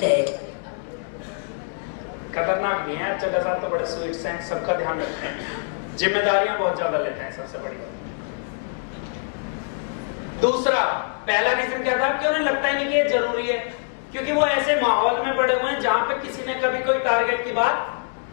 connected. खतरनाक भी है, चड्ढा साहब तो बड़े स्वीट्स हैं, सबका ध्यान रखते हैं, जिम्मेदारियां बहुत ज्यादा लेते हैं, सबसे बड़ी बात। दूसरा, पहला रीजन क्या था कि उन्हें लगता ही नहीं कि ये जरूरी है, क्योंकि वो ऐसे माहौल में बड़े हुए हैं जहां पे किसी ने कभी कोई टारगेट की बात,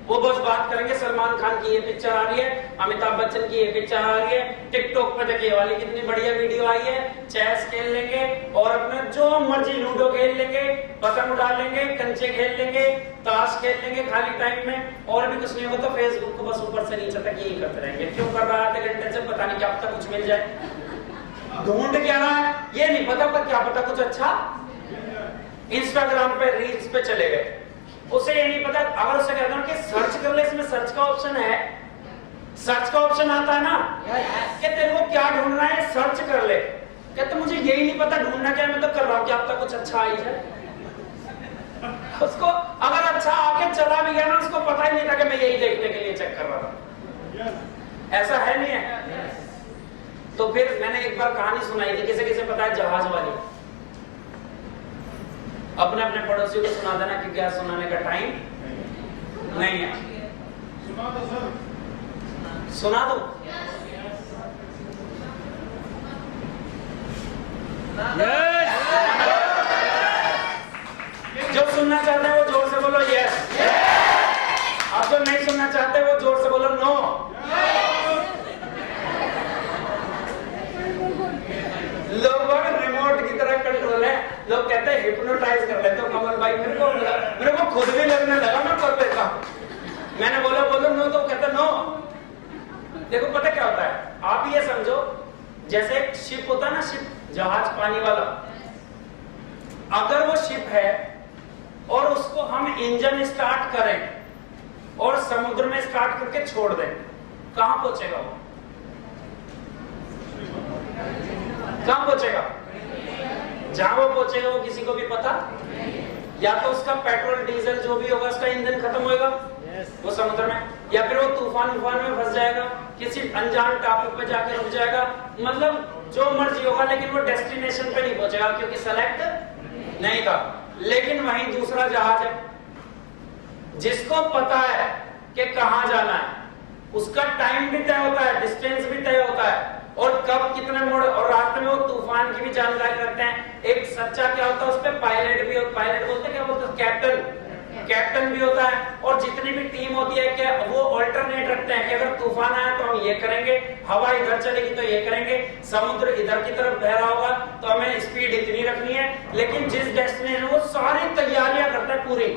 वो बस बात करेंगे सलमान खान की ये पिक्चर आ रही है, अमिताभ बच्चन की ये पिक्चर आ रही है, टिकटॉक पे देखिए वाली कितनी बढ़िया वीडियो आई है, चेस खेल लेंगे और अपने जो मर्जी लूडो खेल लेंगे, पतंग उड़ा लेंगे, कंचे खेल लेंगे, ताश खेल लेंगे खाली टाइम में, और भी कुछ नहीं होगा तो फेसबुक को बस ऊपर से नीचे तक यही करते रहेंगे। क्यों कर रहा है? आधे घंटे से पता नहीं क्या पता कुछ मिल जाए, ढूंढ क्या रहा है ये नहीं पता, पर क्या पता कुछ अच्छा। इंस्टाग्राम पे रील्स पे चले गए, उसे ये नहीं पता, अगर उसे कहता हूं कि सर्च कर ले, इसमें सर्च का ऑप्शन है, सर्च का ऑप्शन आता है ना, कि तेरे को क्या ढूंढना है सर्च कर ले, कहते मुझे यही नहीं पता ढूंढना क्या, मैं तो कर रहा हूं, क्या पता कुछ अच्छा आई जाए। उसको अगर अच्छा आके चला भी गया ना, उसको पता ही नहीं था कि मैं यही देखने के लिए चेक कर रहा था। ऐसा है नहीं है? तो फिर मैंने एक बार कहानी सुनाई थी, किसे किसे पता है, जहाज वाली। अपने अपने पड़ोसियों को सुना देना, कि क्या सुनाने का टाइम नहीं है। सुना दो। जो सुनना चाहते हैं वो जोर से बोलो यस, आप जो नहीं सुनना चाहते वो जोर से बोलो नो। लोग रिमोट की तरह कंट्रोल है, लोग कहते हैं हिप्नोटाइज कर लेते हो कमल भाई, मेरे को खुद भी लगने लगा मैं कर लेता हूं। मैंने बोला बोलो नो, तो कहते नो। देखो पता क्या होता है, आप ये समझो जैसे एक शिप होता है ना, शिप, जहाज पानी वाला, अगर वो शिप है और उसको हम इंजन स्टार्ट करें और समुद्र में स्टार्ट करके छोड़ दें, कहां पहुंचेगा वो? कहां पहुंचेगा? जहां वो पहुंचेगा वो किसी को भी पता, या तो उसका पेट्रोल डीजल जो भी होगा उसका ईंधन खत्म होएगा वो समुद्र में, या फिर वो तूफान में फंस जाएगा, किसी अनजान टापू पे जाके रुक जाएगा, मतलब जो मर्जी होगा, लेकिन वो डेस्टिनेशन पे नहीं पहुंचेगा क्योंकि सेलेक्ट नहीं था। लेकिन वहीं दूसरा जहाज है जिसको पता है कि कहां जाना है, उसका टाइम भी तय होता है, डिस्टेंस भी तय होता है, और कब कितने मोड़, और रास्ते में वो तूफान की भी जानकारी रखते हैं। एक सच्चा क्या होता है, उस पर पायलट भी होता, पायलट बोलते क्या बोलते हैं, कैप्टन भी होता है, और जितनी भी टीम होती है क्या वो ऑल्टरनेट रखते हैं कि अगर तूफान आया तो हम ये करेंगे, हवा इधर चलेगी तो ये करेंगे, समुद्र इधर की तरफ बह रहा होगा तो हमें स्पीड इतनी रखनी है। लेकिन जिस डेस्टिनेशन वो सारी तैयारियां करता है पूरी,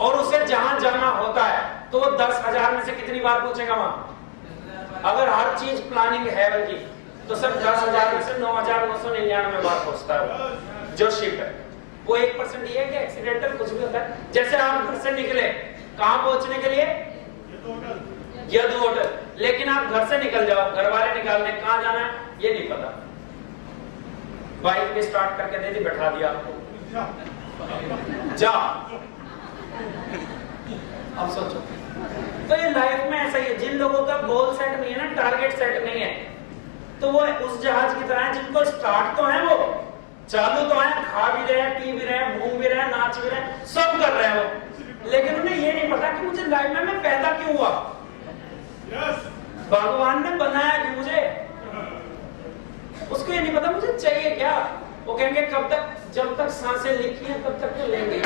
और उसे जहां जाना होता है तो वो 10,000 में से कितनी बार पहुंचेगा वहां? अगर हर चीज प्लानिंग है बल्कि, तो सब 10,000 में से 9,999 बार पहुंचता है जो शिप है। वो 1% ये है कि एक्सीडेंटल कुछ भी होता है। जैसे आप घर से निकले, कहां पहुंचने के लिए? यदु होटल, लेकिन आप घर से निकल जाओ, घर वाले निकालने कहां जाना है ये नहीं पता, बाइक भी स्टार्ट करके दे दी, बैठा दिया आपको, जा। अब सोचो, तो ये लाइफ में ऐसा ही है, जिन लोगों का गोल सेट नहीं है ना, टारगेट सेट नहीं है, तो वो उस जहाज की तरह है जिनको स्टार्ट तो है, वो चालू तो है, खा भी रहे हैं, पी भी रहे हैं, घूम भी रहे हैं, नाच भी रहे हैं, सब कर रहे हैं वो, लेकिन उन्हें ये नहीं पता कि मुझे लाइफ में मैं पैदा क्यों हुआ, भगवान ने बनाया कि मुझे, उसको ये नहीं पता मुझे चाहिए क्या। वो कहेंगे कब तक, जब तक सांसें लिखी हैं तब तक तो लेंगे।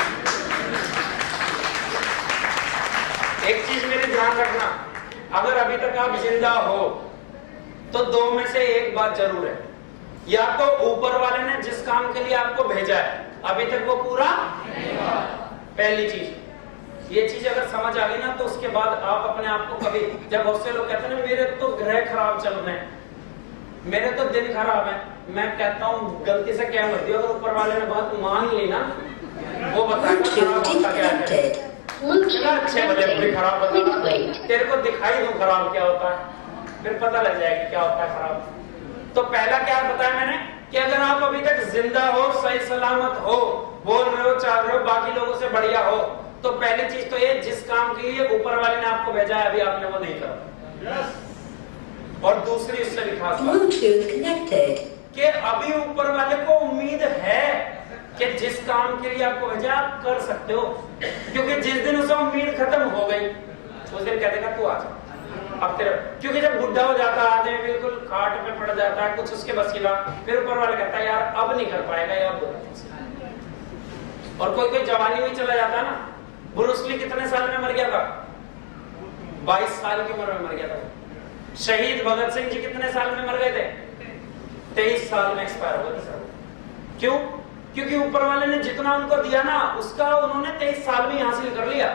एक चीज मेरे ध्यान रखना, अगर अभी तक आप जिंदा हो तो दो में से एक बात जरूर है, या तो ऊपर वाले ने जिस काम के लिए आपको भेजा है अभी तक वो पूरा, पहली चीज ये चीज अगर समझ आ गई ना, तो उसके बाद आप अपने आप को कभी, जब बहुत से लोग कहते हैं ना मेरे तो ग्रह खराब चल रहे हैं, मेरे तो दिन खराब है, मैं कहता हूँ गलती से क्या मत दियो, अगर ऊपर वाले ने बात मान ली ना, वो बताएगा खराब होता क्या है, अच्छे भले खराब बता, तेरे को दिखाई दो खराब क्या होता है, फिर पता लग जाएगा क्या होता है खराब। तो पहला क्या बताया मैंने कि अगर आप अभी तक जिंदा हो, सही सलामत हो, बोल रहे हो, चल रहे हो, बाकी लोगों से बढ़िया हो, तो पहली चीज तो ये, जिस काम के लिए ऊपर वाले ने आपको भेजा है अभी आपने वो नहीं करा। और दूसरी इससे भी खास बात कि अभी ऊपर वाले को उम्मीद है कि जिस काम के लिए आपको भेजा आप कर सकते हो, क्योंकि जिस दिन उसे उम्मीद खत्म हो गई उस दिन कह देगा तू आ जा अब तेरा, क्योंकि जब बुढ़ा हो जाता है आदमी बिल्कुल खाट पे पड़ जाता है, कुछ उसके बस की बात, फिर ऊपर वाला कहता है यार अब नहीं कर पाएगा या अब। और कोई कोई जवानी में चला जाता है ना, ब्रूस ली कितने साल में मर गया था? 22 साल की उम्र में मर गया था। शहीद भगत सिंह जी कितने साल में मर गए थे? 23 साल में एक्सपायर हो गए थे। क्यों? क्योंकि ऊपर वाले ने जितना उनको दिया ना उसका उन्होंने 23 साल में हासिल कर लिया।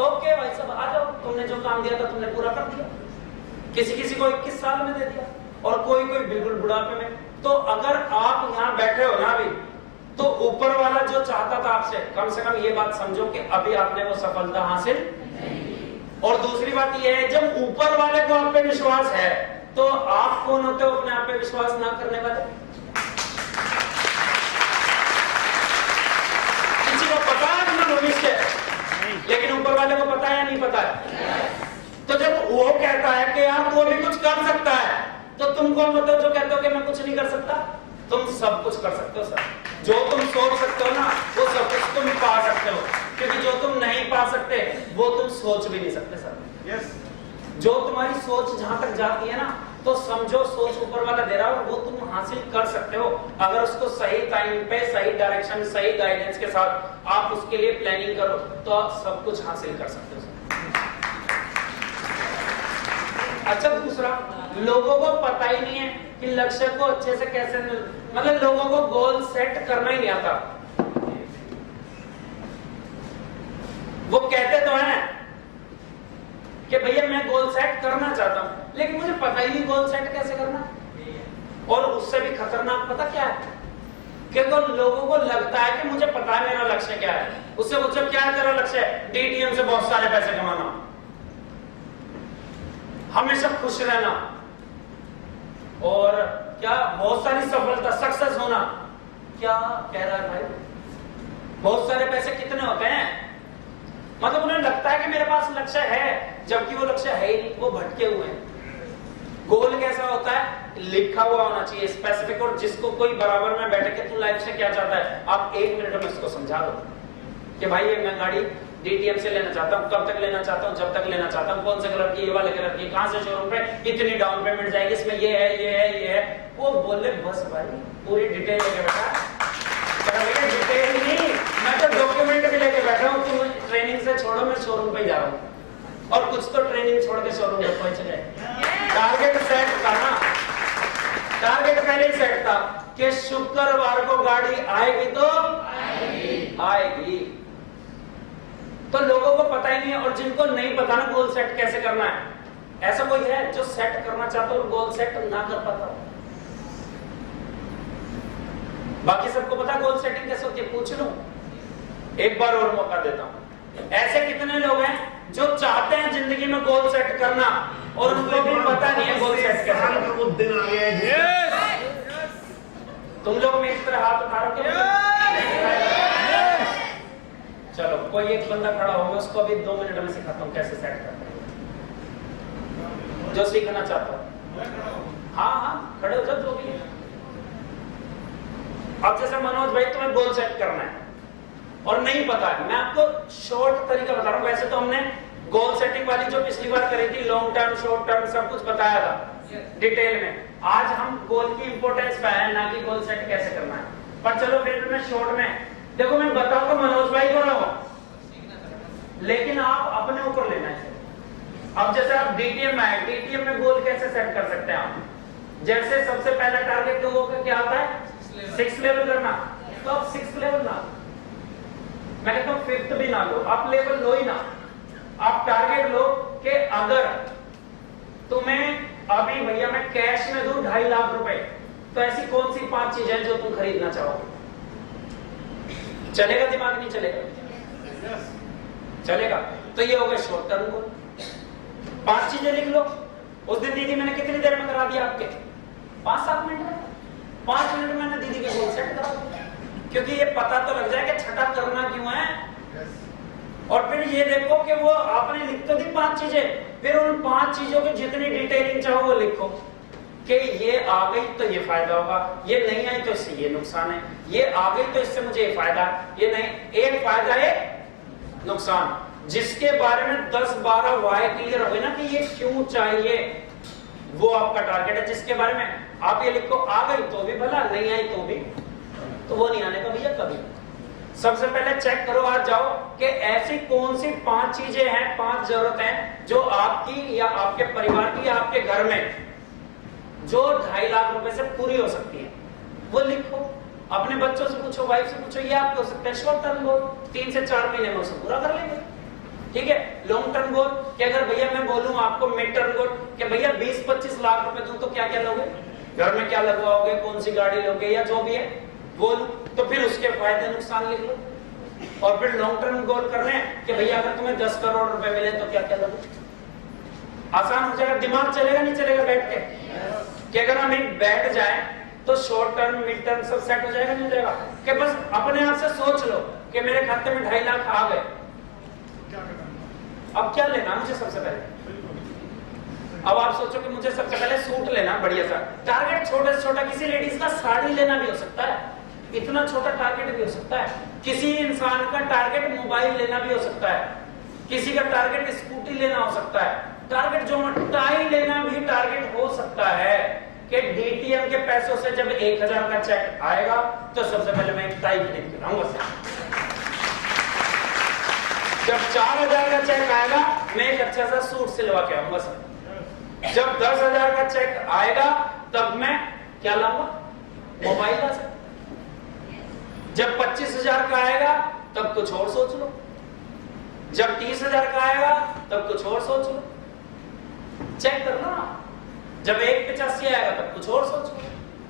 ओके भाई साहब आ जाओ, तुमने जो काम दिया था तुमने पूरा कर दिया। किसी किसी को 21 साल में दे दिया और कोई कोई बिल्कुल बुढ़ापे में। तो अगर आप यहाँ बैठे हो ना अभी, तो ऊपर वाला जो चाहता था आपसे, कम से कम ये बात समझो कि अभी आपने वो सफलता हासिल नहीं। और दूसरी बात ये है, जब ऊपर वाले को आप पे विश्वास है तो आप कौन होते हो अपने आप पे विश्वास ना करने वाले? किसी को पता है अपना भविष्य, लेकिन ऊपर वाले को पता है या नहीं पता है? तो जब वो कहता है कि यार तू अभी कुछ कर सकता है, तो तुम कौन होते हो जो कहते हो कि मैं कुछ नहीं कर सकता? तुम सब कुछ कर सकते हो सर। जो तुम सोच सकते हो ना वो सब कुछ तुम पा सकते हो, क्योंकि जो तुम नहीं पा सकते वो तुम सोच भी नहीं सकते सर। yes. जो तुम्हारी सोच जहां तक जाती है ना, तो समझो सोच ऊपर वाला दे रहा है, वो तुम हासिल कर सकते हो अगर उसको सही टाइम पे, सही डायरेक्शन, सही गाइडेंस के साथ आप उसके लिए प्लानिंग करो तो आप सब कुछ हासिल कर सकते हो। अच्छा, दूसरा, लोगों को पता ही नहीं है कि लक्ष्य को अच्छे से कैसे, मतलब लोगों को गोल सेट करना ही नहीं आता। वो कहते तो हैं कि भैया मैं गोल सेट करना चाहता हूं, लेकिन मुझे पता ही नहीं गोल सेट कैसे करना। और उससे भी खतरनाक पता क्या है, क्योंकि लोगों को लगता है कि मुझे पता है मेरा लक्ष्य क्या है। उससे पूछो क्या है तेरा लक्ष्य? डीटीएम से बहुत सारे पैसे कमाना, हमेशा खुश रहना, और क्या बहुत सारी सफलता, सक्सेस होना। क्या कह रहा है भाई? बहुत सारे पैसे कितने होते हैं? मतलब उन्हें लगता है कि मेरे पास लक्ष्य है, जबकि वो लक्ष्य है ही नहीं, वो भटके हुए हैं। गोल कैसा होता है? लिखा हुआ होना चाहिए, स्पेसिफिक, और जिसको कोई बराबर में बैठ के तू लाइफ से क्या चाहता है आप 1 मिनट में उसको समझा दो कि भाई ये मैं गाड़ी डीटीएम से लेना चाहता हूँ, कब तक लेना चाहता हूँ, जब तक लेना चाहता हूँ, कौन से कलर की, ये वाले कलर की, कहां से शोरूम पे, इतनी डाउन पेमेंट जाएगी, इसमें ये है, ये है, ये है। वो बोले बस भाई पूरी डिटेल लेके बैठा। डिटेल नहीं, मैं तो डॉक्यूमेंट भी लेके बैठा हूँ, तुम ट्रेनिंग से छोड़ो, मैं शोरूम पे ही जा रहा हूँ। और कुछ तो ट्रेनिंग छोड़ के शोरूम पे पहुंच गए। टारगेट सेट था ना, टारगेट पहले ही सेट था कि शुक्रवार को गाड़ी आएगी तो आएगी। तो लोगों को पता ही नहीं है, और जिनको नहीं पता ना गोल सेट कैसे करना है, ऐसा कोई है जो सेट करना चाहता हो और गोल सेट ना कर पाता हो? बाकी सबको पता गोल सेटिंग कैसे होती है? पूछ लूं, एक बार और मौका देता हूं। ऐसे कितने लोग हैं जो चाहते हैं जिंदगी में गोल सेट करना और उनको भी पता नहीं है गोल सेट कैसे करना? तुम लोग मेरी तरह हाथ उठा रहे हो? चलो कोई एक बंदा खड़ा होगा, उसको अभी 2 मिनट में सिखाता हूँ कैसे सेट करते हैं, जो सीखना चाहता हूँ। हाँ खड़े हो जाओ जो भी है। अब जैसे मनोज भाई तुम्हें गोल सेट करना है और नहीं पता है, मैं आपको शॉर्ट तरीका बता रहा हूँ। वैसे तो हमने गोल सेटिंग वाली जो पिछली बार करी थी, लॉन्ग टर्म, शॉर्ट टर्म, सब कुछ बताया था डिटेल में। आज हम गोल की इंपोर्टेंस पे है, ना कि गोल सेट कैसे करना है। पर चलो फिर मैं शॉर्ट में देखो, मैं बताऊं तो मनोज भाई को रहो, लेकिन आप अपने ऊपर लेना है। अब जैसे आप डीटीएम में आए, डीटीएम में गोल कैसे सेट कर सकते हैं आप? जैसे सबसे पहला टारगेट लोगों का क्या आता है? 6 लेवल करना। तो आप 6 लेवल ना, मैं कहता हूं 5th भी ना लो, आप लेवल लो ही ना। आप टारगेट लो कि अगर तुम्हें अभी भैया मैं कैश में दूं 2.5 लाख रुपए, तो ऐसी कौन सी 5 चीजें जो तुम खरीदना चाहोगे? चलेगा दिमाग? नहीं चलेगा? चलेगा। तो ये हो गया शॉर्ट टर्म गोल। 5 चीजें लिख लो। उस दिन दीदी मैंने कितनी देर में करा दिया आपके? 5-7 मिनट में। 5 मिनट में मैंने दीदी के गोल सेट करा दिया, क्योंकि ये पता तो लग जाए कि छठा करना क्यों है। और फिर ये देखो कि वो आपने लिख तो दी 5 चीजें, फिर उन 5 चीजों की जितनी डिटेलिंग चाहो वो लिखो कि ये आ गई तो ये फायदा होगा, ये नहीं आई तो इससे ये नुकसान है, ये आ गई तो इससे मुझे ये फायदा, ये नहीं, एक फायदा है नुकसान, जिसके बारे में 10-12 वाई क्लियर हो गए ना कि ये क्यों चाहिए, वो आपका टारगेट है। जिसके बारे में आप ये लिखो आ गई तो भी भला, नहीं आई तो भी, तो वो नहीं आने का भैया कभी। सबसे पहले चेक करो, आज जाओ कि ऐसी कौन सी 5 चीजें हैं, 5 जरूरतें हैं जो आपकी या आपके परिवार की या आपके घर में जो 2.5 लाख रुपए से पूरी हो सकती है, वो लिखो। अपने बच्चों से पूछो, वाइफ से पूछो, ये आपके हो सकते हैं शॉर्ट टर्म गोल, 3 से 4 महीने में उसे पूरा कर लेंगे। ठीक है, लॉन्ग टर्म गोल कि अगर भैया मैं बोलूं आपको मिड टर्म गोल कि भैया 20-25 लाख रुपए दूं तो क्या क्या लोगे, घर में क्या लगवाओगे, कौन सी गाड़ी लोगे या जो भी है बोल, तो फिर उसके फायदे नुकसान लिख लो। और फिर लॉन्ग टर्म गोल कर रहे हैं कि भैया अगर तुम्हें 10 करोड़ रुपए मिले तो क्या क्या लोगे। आसान हो जाएगा, दिमाग चलेगा नहीं चलेगा बैठ के, कि अगर हम एक बैठ जाए तो शॉर्ट टर्म मिड टर्म सब सेट हो जाएगा नहीं हो जाएगा, कि बस अपने आप से सोच लो कि मेरे खाते में 2.5 लाख आ गए, अब क्या लेना मुझे सबसे पहले। अब आप सोचो कि मुझे सबसे पहले सूट लेना बढ़िया सा, टारगेट छोटे से छोटा, किसी लेडीज का साड़ी लेना भी हो सकता है, इतना छोटा टारगेट भी हो सकता है, किसी इंसान का टारगेट मोबाइल लेना भी हो सकता है, किसी का टारगेट स्कूटी लेना हो सकता है, टारगेट जो टाई लेना भी टारगेट हो सकता है कि डीटीएम के पैसों से जब 1000 का चेक आएगा तो सबसे पहले मैं एक टाई खरीद के लाऊंगा, जब 4000 का चेक आएगा मैं एक अच्छा सा सूट सिलवा के आऊंगा सर, जब 10,000 का चेक आएगा तब मैं क्या लाऊंगा, मोबाइल ला सकता, जब 25,000 का आएगा तब कुछ और सोच लो, जब 30,000 का आएगा तब कुछ और सोच लो, चेक कर लो ना, जब 185 आएगा तब कुछ और सोच लो।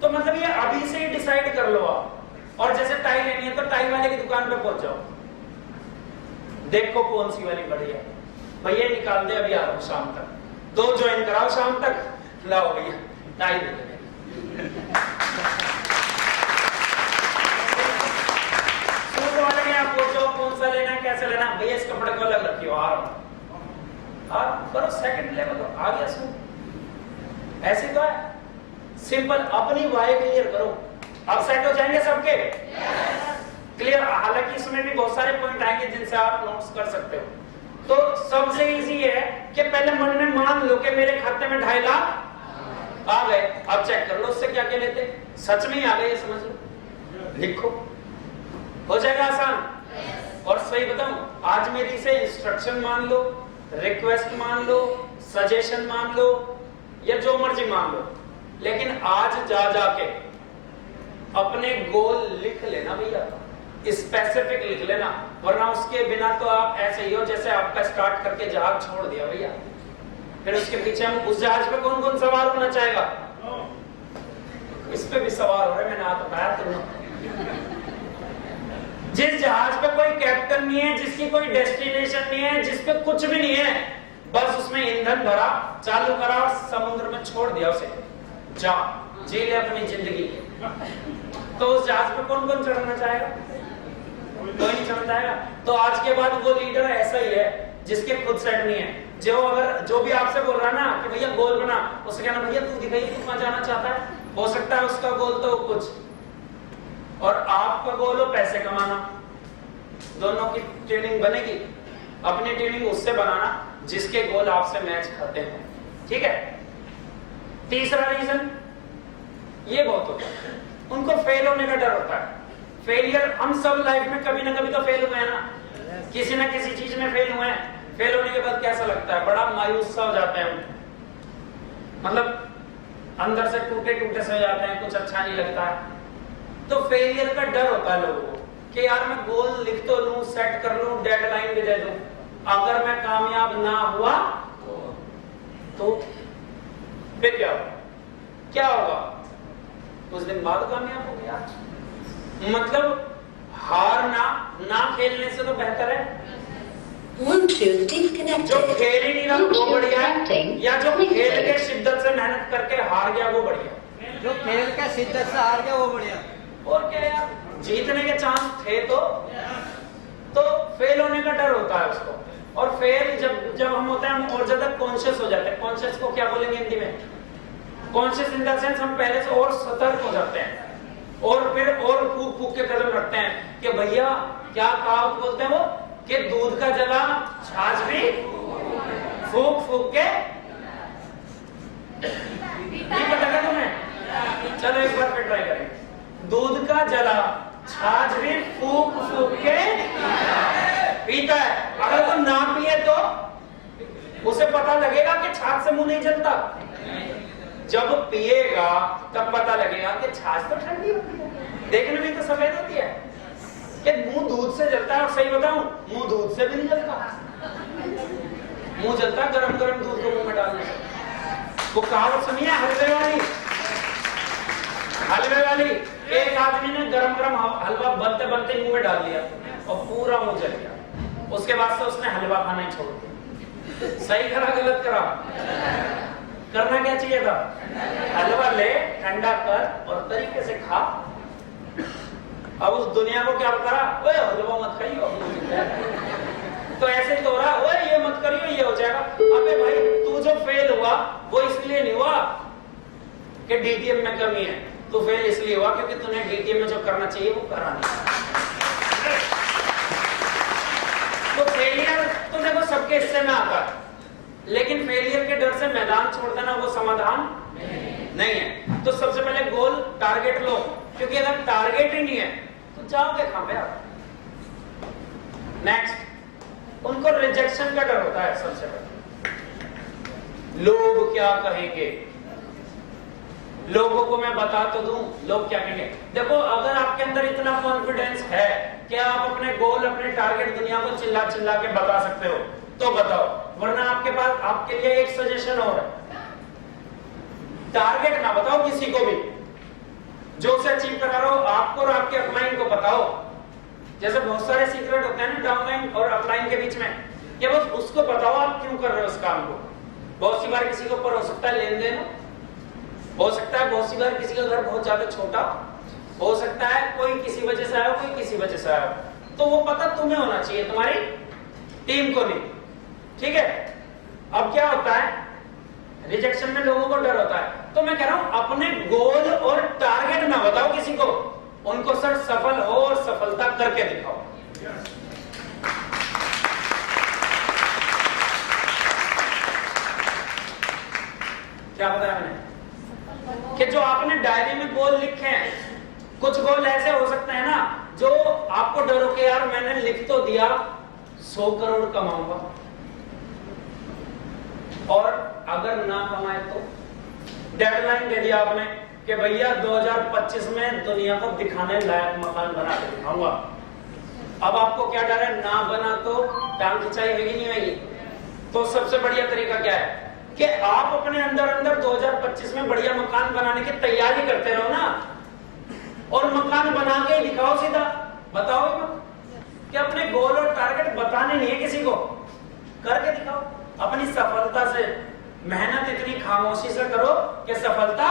तो मतलब ये अभी से ही डिसाइड कर लो आप। और जैसे टाई लेनी है तो टाई वाले की दुकान पे पहुंच जाओ, देखो कौन सी वाली बढ़िया, भैया निकाल दे अभी आ रहा हूं शाम तक, 2 ज्वाइन कराओ शाम तक, लाओ भैया टाई दे दे। सूट वाले के आप पूछो कौन सा लेना है, कैसे लेना, भैया इस कपड़े को अलग रखियो, आ रहा हूं, आप करो सेकंड लेवल, आ गया सूट। ऐसे तो है सिंपल, अपनी वाई क्लियर करो, अब सेट हो जाएंगे सबके क्लियर। हालांकि इसमें भी बहुत सारे पॉइंट आएंगे जिनसे आप नोट्स कर सकते हो। तो सबसे इजी है कि पहले मन में मान लो कि मेरे खाते में 2.5 लाख आ गए, अब चेक कर लो उससे क्या क्या लेते, सच में ही आ गए ये समझ लो, लिखो, हो जाएगा आसान। और सही बताऊं, आज मेरी से इंस्ट्रक्शन मान लो, रिक्वेस्ट मान लो, सजेशन मान लो या जो मर्जी मान लो, लेकिन आज जा जाके अपने गोल लिख लेना भैया, स्पेसिफिक लिख लेना, वरना उसके बिना तो आप ऐसे ही हो जैसे आपका स्टार्ट करके जहाज छोड़ दिया भैया, फिर उसके पीछे हम उस जहाज पे कौन कौन सवार होना चाहेगा, इस पे भी सवार हो रहे, मैंने हाथ उठाया तुम। जिस जहाज पे कोई कैप्टन नहीं है, जिसकी कोई डेस्टिनेशन नहीं है, जिसपे कुछ भी नहीं है, बस उसमें ईंधन भरा, चालू करा और समुद्र में छोड़ दिया उसे, जा जी ले अपनी जिंदगी। तो उस जहाज पे कौन कौन चढ़ना चाहेगा, कोई नहीं चढ़ना चाहेगा। तो आज के बाद वो लीडर ऐसा ही है जिसके खुद सेट नहीं है, जो भी आपसे बोल रहा है ना कि भैया गोल बना, उसे कहना भैया तू दिखाइए तू कहां जाना चाहता है, हो सकता है उसका गोल तो कुछ और आपका गोल हो पैसे कमाना, दोनों की ट्रेनिंग बनेगी। अपनी ट्रेनिंग उससे बनाना जिसके गोल आपसे मैच खाते हैं, ठीक है। तीसरा रीजन ये बहुत होता है, उनको फेल होने का डर होता है। फेलियर, हम सब लाइफ में कभी ना कभी तो फेल हुए हैं ना, किसी ना किसी चीज में फेल हुए हैं। फेल होने के बाद कैसा लगता है, बड़ा मायूस सा हो जाते हैं, मतलब अंदर से टूटे टूटे से हो जाते हैं, कुछ अच्छा नहीं लगता है। तो फेलियर का डर होता है लोगों को कि यार मैं गोल लिख तो लूं, सेट कर लूं, डेडलाइन भी दे दूं, अगर मैं कामयाब ना हुआ तो फिर क्या होगा, क्या होगा, कुछ दिन बाद कामयाब हो गया। मतलब हारना ना खेलने से तो बेहतर है। जो खेल ही नहीं रहा वो बढ़िया है, या जो खेल के शिद्दत से मेहनत करके हार गया वो बढ़िया, जो खेल के शिद्दत से हार गया वो बढ़िया। और क्या यार, जीतने के चांस थे तो फेल होने का डर होता है उसको। और फेल जब हम होते हैं हम और ज्यादा कॉन्शियस हो जाते हैं। कॉन्शियस को क्या बोलेंगे हिंदी में, कॉन्शियस इन द सेंस हम पहले से और सतर्क हो जाते हैं और फिर और फूक फूक के कदम रखते हैं कि भैया क्या कहावत बोलते हैं वो कि दूध का जला छाछ भी फूक फूक के नहीं पता क्या तुम्हें? चलो एक बार फिर ट्राई करें। दूध का जला छाछ भी फूक फूक के पीता है। अगर वो ना पिए तो उसे पता लगेगा कि छाछ से मुंह नहीं जलता। जब पिएगा तब पता लगेगा कि छाछ तो ठंडी होती है, देखने में तो सफेद होती है कि मुंह दूध से जलता है। और सही बताऊं, मुंह दूध से भी नहीं जलता, मुंह जलता गरम गरम दूध को मुंह में डालने से। वो कहावत सुनिए हलवे वाली, हलवे वाली। एक आदमी ने गरम गरम हलवा बनते बनते मुंह में डाल दिया और पूरा मुंह जल गया। उसके बाद से उसने हलवा खाना ही छोड़ दिया। सही करा गलत करा? करना क्या चाहिए था? हलवा ले, ठंडा कर और तरीके से खा। अब उस दुनिया को क्या करा? ओए हलवा मत खाइयो, तो ऐसे ही तो रहा, ओए ये मत करियो ये हो जाएगा। अबे भाई तू जो फेल हुआ वो इसलिए नहीं हुआ कि डीटीएम में कमी है, तो फेल इसलिए हुआ क्योंकि तूने डीटीएम में जो करना चाहिए वो करा नहीं। तो फेलियर तो देखो सबके हिस्से में आता है, लेकिन फेलियर के डर से मैदान छोड़ देना वो समाधान नहीं है। तो सबसे पहले गोल टारगेट लो, क्योंकि अगर टारगेट ही नहीं है तो जाओगे कहां पे आप? नेक्स्ट, उनको रिजेक्शन का डर होता है। सबसे पहले लोग क्या कहेंगे, लोगों को मैं बता तो दूं लोग क्या कहेंगे। देखो अगर आपके अंदर इतना कॉन्फिडेंस है कि आप अपने गोल अपने टारगेट दुनिया को चिल्ला चिल्ला के बता सकते हो तो बताओ, वरना आपके पास आपके लिए एक सजेशन और है, टारगेट ना बताओ किसी को भी, जो उसे अचीव करा रहा हो आपको और आपके अपलाइन को बताओ। जैसे बहुत सारे सीक्रेट होते हैं ना डाउनलाइन और अपलाइन के बीच में, ये बस उसको बताओ आप क्यों कर रहे हो उस काम को। बहुत सी बार किसी के ऊपर हो सकता है लेन देन, हो सकता है बहुत सी बार किसी का घर बहुत ज्यादा छोटा, हो सकता है कोई किसी वजह से आया, कोई किसी वजह से आया, तो वो पता तुम्हें होना चाहिए, तुम्हारी टीम को नहीं। ठीक है? अब क्या होता है, रिजेक्शन में लोगों को डर होता है, तो मैं कह रहा हूं अपने गोल और टारगेट ना बताओ किसी को, उनको सर सफल हो और सफलता करके दिखाओ। क्या बताया मैंने कि जो आपने डायरी में गोल लिखे हैं, कुछ गोल ऐसे हो सकते हैं ना जो आपको डर हो कि यार मैंने लिख तो दिया 100 करोड़ कमाऊंगा और अगर ना कमाए तो। डेडलाइन दे दिया आपने कि भैया 2025 में दुनिया को दिखाने लायक मकान बना के दिखाऊंगा। अब आपको क्या डर है, ना बना तो टांग खिंचाई होगी नहीं होगी? तो सबसे बढ़िया तरीका क्या है कि आप अपने अंदर अंदर 2025 में बढ़िया मकान बनाने की तैयारी करते रहो ना, और मकान बना के ही दिखाओ, सीधा बताओ कि अपने गोल और टारगेट बताने नहीं है किसी को, करके दिखाओ। अपनी सफलता से मेहनत इतनी खामोशी से करो कि सफलता।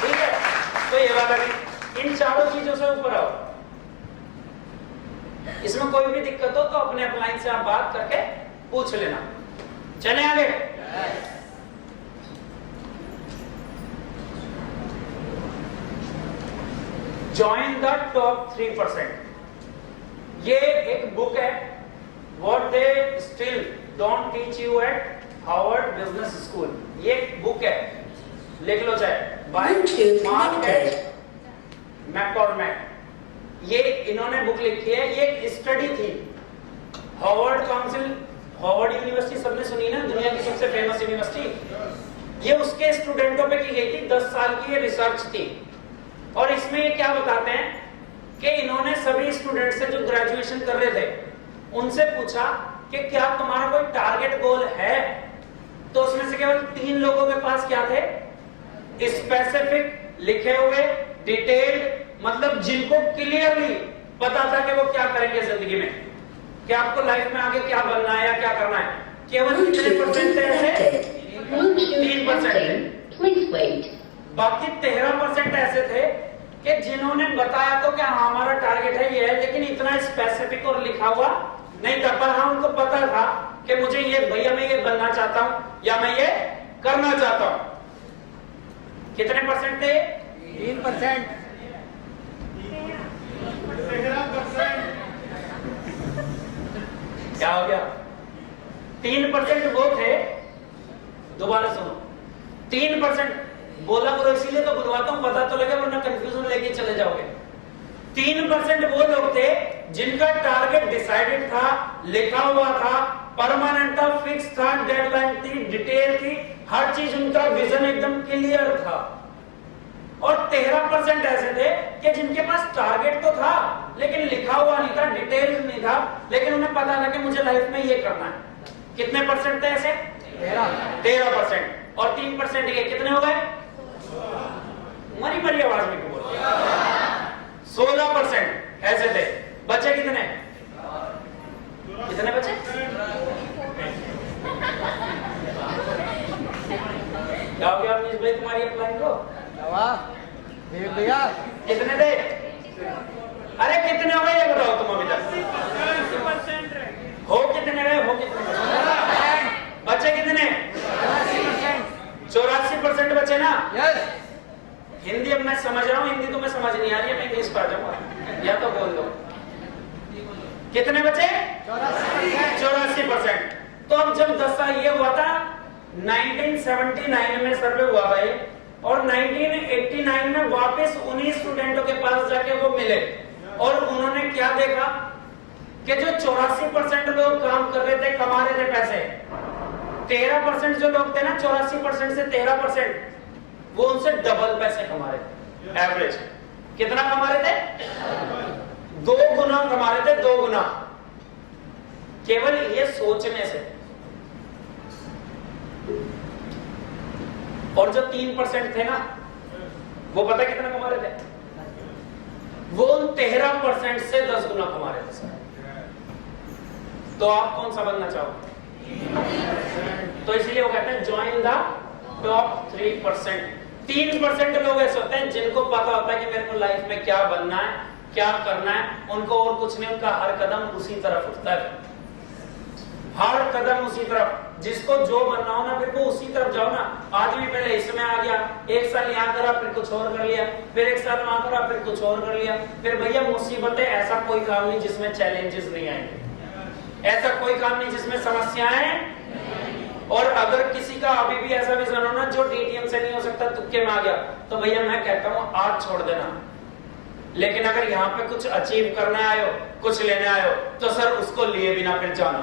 ठीक है? तो ये वाला भी, इन चारों चीजों से ऊपर आओ। इसमें कोई भी दिक्कत हो तो अपने अपलाइन से आप बात करके पूछ लेना। चले आगे। Join the top 3%। ये एक बुक है, what they still don't teach you eight Harvard business school. ये एक बुक है, लिख लो चाहे, बाय मार्क मैककॉर्मैक। ये इन्होंने बुक लिखी है, ये एक स्टडी थी। हार्वर्ड काउंसिल, हार्वर्ड यूनिवर्सिटी सबने सुनी ना, दुनिया की सबसे फेमस यूनिवर्सिटी, ये उसके स्टूडेंटों पे की गई थी। 10 साल की ये रिसर्च थी। और इसमें ये क्या बताते हैं कि इन्होंने सभी स्टूडेंट से जो ग्रेजुएशन कर रहे थे उनसे पूछा कि क्या तुम्हारा कोई टारगेट गोल है? तो उसमें से केवल 3 लोगों के पास क्या थे, स्पेसिफिक लिखे हुए, डिटेल्ड, मतलब जिनको क्लियरली पता था कि वो क्या करेंगे जिंदगी में, कि आपको लाइफ में आगे क्या बनना है या क्या करना है। केवल कितने परसेंट ऐसे? 3%। बाकी 13% ऐसे थे कि जिन्होंने बताया तो क्या हमारा टारगेट है ये है, लेकिन इतना स्पेसिफिक और लिखा हुआ नहीं था, पर हाँ उनको पता था कि मुझे ये भैया मैं ये बनना चाहता हूं या मैं ये करना चाहता हूं। कितने परसेंट थे? 3%। क्या हो गया? 3% वो थे, दोबारा सुनो, 3% बोला करो इसीलिए तो बुलवाता हूं, पता तो लगे वरना कंफ्यूजन लेके चले जाओगे। 3% वो लोग थे जिनका टारगेट डिसाइडेड था, लिखा हुआ था, परमानेंट था, फिक्स था, डेडलाइन थी, डिटेल थी, हर चीज उनका विजन एकदम क्लियर था। और 13% ऐसे थे कि जिनके पास टारगेट तो था लेकिन लिखा हुआ नहीं था, डिटेल नहीं था, लेकिन उन्हें पता था कि मुझे लाइफ में ये करना है। कितने परसेंट थे ऐसे? 13%। और 3% ये कितने हो गए? मरी मरी आवाज में क्यों बोल रहे हो? 16% ऐसे थे। बचे कितने? कितने बचे? क्या हो गया अवनीश भाई तुम्हारी अपलाइन को? भैया कितने थे? अरे कितने हो गए ये बताओ तुम अभी तक? हो कितने गए? हो कितने? बचे कितने? 84% बचे ना? यस। हिंदी अब मैं समझ रहा हूँ, हिंदी तुम्हें समझ नहीं आ रही है, मैं इंग्लिश पढ़ जाऊंगा या तो बोल दो। कितने बचे? 84%। तो अब जब 10 साल ये हुआ था 1979 में सर्वे हुआ भाई, और 1989 में वापस उन्हीं स्टूडेंटों के पास जाके वो मिले और उन्होंने क्या देखा कि जो 84% लोग काम कर रहे थे, कमा रहे थे पैसे, 13% जो लोग थे ना, 84% से 13%, वो उनसे डबल पैसे कमा रहे थे। एवरेज कितना कमा रहे थे? 2 गुना कमा रहे थे, 2 गुना, केवल ये सोचने से। और जो 3% थे ना, वो पता कितना कमा रहे थे? वो 13% से 10 गुना कमा रहे थे सर। तो आप कौन सा बनना चाहोगे? तो इसलिए वो कहते हैं ज्वाइन द टॉप 3%। 3% लोग ऐसे होते हैं जिनको पता होता है कि मेरे को लाइफ में क्या बनना है, क्या करना है, उनको और कुछ नहीं, उनका हर कदम उसी तरफ उठता है, हर कदम उसी तरफ। जिसको जो बनना हो ना, फिर वो उसी तरफ जाओ ना। आदमी पहले इसमें आ गया, 1 साल यहाँ करा, फिर कुछ और कर लिया, फिर 1 साल वहां करा, फिर कुछ और कर लिया, फिर भैया मुसीबतें, ऐसा कोई काम नहीं जिसमें चैलेंजेस नहीं आएंगे, ऐसा कोई काम नहीं जिसमें समस्याएं। और अगर किसी का अभी भी ऐसा विजन हो ना जो डीटीएम से नहीं हो सकता, तुक्के में आ गया, तो भैया मैं कहता हूँ आज छोड़ देना। लेकिन अगर यहाँ पे कुछ अचीव करने आयो, कुछ लेने आयो, तो सर उसको लिए बिना फिर जाना।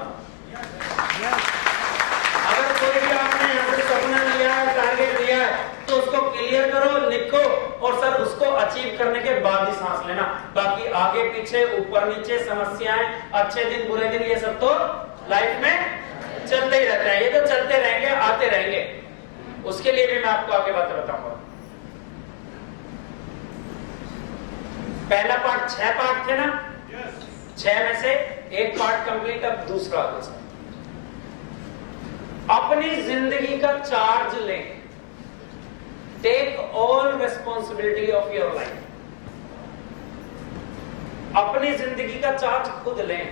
अगर कोई भी आपने यहाँ से सपना लिया है, टारगेट लिया है, तो उसको क्लियर करो, लिखो, और सर उसको अचीव करने के बाद ही सांस लेना। बाकी आगे पीछे, ऊपर नीचे, समस्याएं, अच्छे दिन बुरे दिन, ये सब तो लाइफ में चलते ही रहते हैं, ये तो चलते रहेंगे, आते रहेंगे। उसके लिए भी मैं आपको आगे बात बताऊंगा। पहला पार्ट 6 पार्ट थे ना, 6 में से एक पार्ट कंप्लीट, अब दूसरा आगे। अपनी जिंदगी का चार्ज लें, take all responsibility of your life. अपनी जिंदगी का चार्ज खुद लें,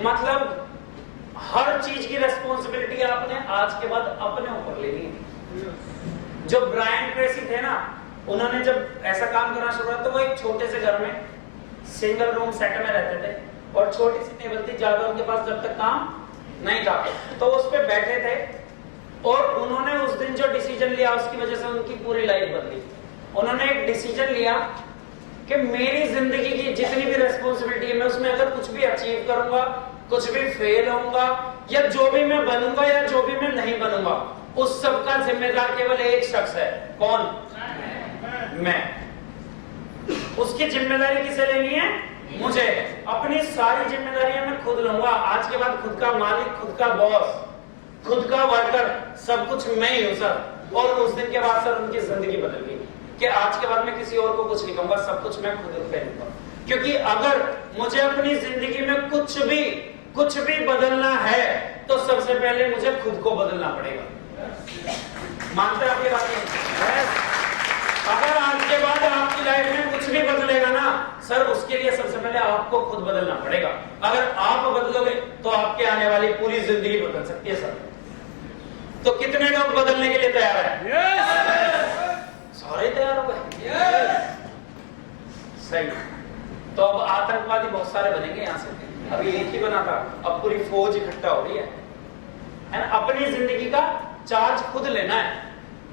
मतलब हर चीज की रिस्पॉन्सिबिलिटी आपने आज के बाद अपने ऊपर लेनी है। जो ब्रायन ट्रेसी थे ना, उन्होंने जब ऐसा काम करना शुरू किया तो वो एक छोटे से घर में सिंगल रूम सेट में रहते थे और छोटी सी टेबल थी, ज्यादा उनके पास जब तक काम नहीं था, तो उस पे बैठे थे और उन्होंने उस दिन जो डिसीजन लिया उसकी वजह से उनकी पूरी लाइफ बदली। उन्होंने एक डिसीजन लिया कि मेरी जिंदगी की जितनी भी रिस्पॉन्सिबिलिटी है, मैं उसमें अगर कुछ भी अचीव करूंगा, कुछ भी फेल होऊंगा, या जो भी मैं बनूंगा या जो भी मैं नहीं बनूंगा, उस सब का जिम्मेदार केवल एक शख्स है। कौन? मैं। उसकी जिम्मेदारी किसे लेनी है? मुझे। अपनी सारी जिम्मेदारियां मैं खुद लूंगा। आज के बाद खुद का मालिक, खुद का बॉस, खुद का वर्कर, सब कुछ मैं ही हूं सर। और उस दिन के बाद सर उनकी जिंदगी बदल गई कि आज के बाद मैं किसी और को कुछ नहीं कहूंगा, सब कुछ मैं खुद पे लूंगा। क्योंकि अगर मुझे अपनी जिंदगी में कुछ भी बदलना है तो सबसे पहले मुझे खुद को बदलना पड़ेगा। मानते हैं आप ये बात? अगर आज के बाद आपकी लाइफ में कुछ भी बदलेगा ना, सर उसके लिए सबसे पहले आपको खुद बदलना पड़ेगा। अगर आप बदलोगे तो आपके आने वाली पूरी जिंदगी बदल सकती है सर। तो कितने लोग बदलने के लिए तैयार हैं? सारे तैयार हो गए? सही। तो अब आतंकवादी बहुत सारे बनेंगे यहाँ से। अभी एक ही बना था, अब पूरी फौज इकट्ठा हो रही है ना। अपनी जिंदगी का चार्ज खुद लेना है,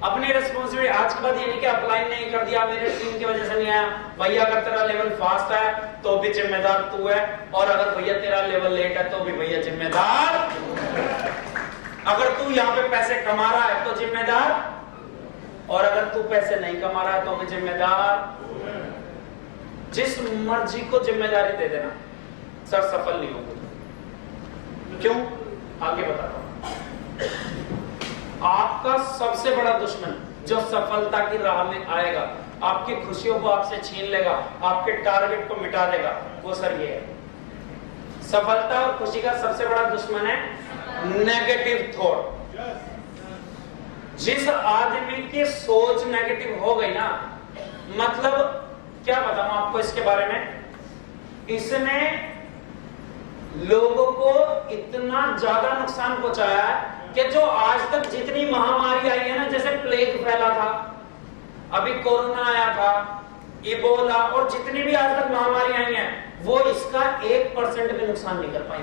अपनी रिस्पॉन्सिबिलिटी। आज के बाद ये नहीं कि अप्लाई नहीं कर दिया, मेरे टीम की वजह से नहीं आया। भैया अगर तेरा लेवल फास्ट है तो भी जिम्मेदार तू है, और अगर भैया तेरा लेवल लेट है तो भी भैया जिम्मेदार। अगर तू यहाँ पे पैसे कमा रहा है तो जिम्मेदार, और अगर तू पैसे नहीं कमा रहा है तो भी जिम्मेदार। जिस मर्जी को जिम्मेदारी दे देना सर, सफल नहीं होगा। क्यों? आगे बताता हूं। आपका सबसे बड़ा दुश्मन जो सफलता की राह में आएगा, आपकी खुशियों को आपसे छीन लेगा, आपके टारगेट को मिटा देगा, वो सर ये है। सफलता और खुशी का सबसे बड़ा दुश्मन है नेगेटिव थॉट। जिस आदमी की सोच नेगेटिव हो गई ना, मतलब क्या बताऊं आपको इसके बारे में, इसने लोगों को इतना ज्यादा नुकसान पहुंचाया है कि जो आज तक जितनी महामारी आई है ना, जैसे प्लेग फैला था, अभी कोरोना आया था, इबोला, और जितनी भी आज तक महामारी आई हैं, वो इसका 1% भी नुकसान नहीं कर पाई।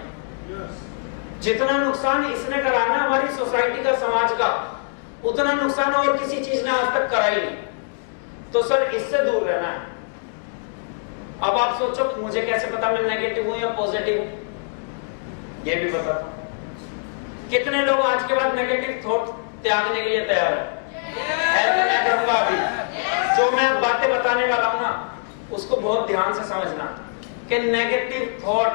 जितना नुकसान इसने करा ना हमारी सोसाइटी का, समाज का, उतना नुकसान और किसी चीज ने आज तक करा ही नहीं। तो सर इससे दूर रहना है। अब आप सोचो मुझे कैसे पता मैं नेगेटिव हूं या पॉजिटिव हूं? ये भी बता दो। कितने लोग आज के बाद नेगेटिव थॉट त्यागने के लिए तैयार है? मैं करूंगा अभी जो मैं बातें बताने वाला हूं ना, उसको बहुत ध्यान से समझना कि नेगेटिव थॉट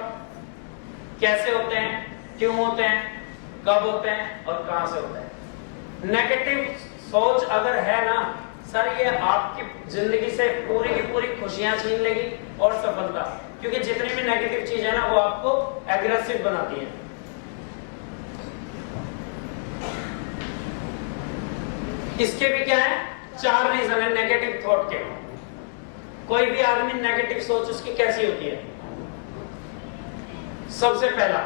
कैसे होते हैं, क्यों होते हैं, कब होते हैं और कहां से होते हैं। नेगेटिव सोच अगर है ना सर, ये आपकी जिंदगी से पूरी की पूरी खुशियां छीन लेगी और सफलता, क्योंकि जितनी भी नेगेटिव चीज है ना वो आपको एग्रेसिव बनाती है। इसके भी क्या है, 4 रीजन है नेगेटिव थॉट के। कोई भी आदमी नेगेटिव सोच उसकी कैसी होती है? सबसे पहला,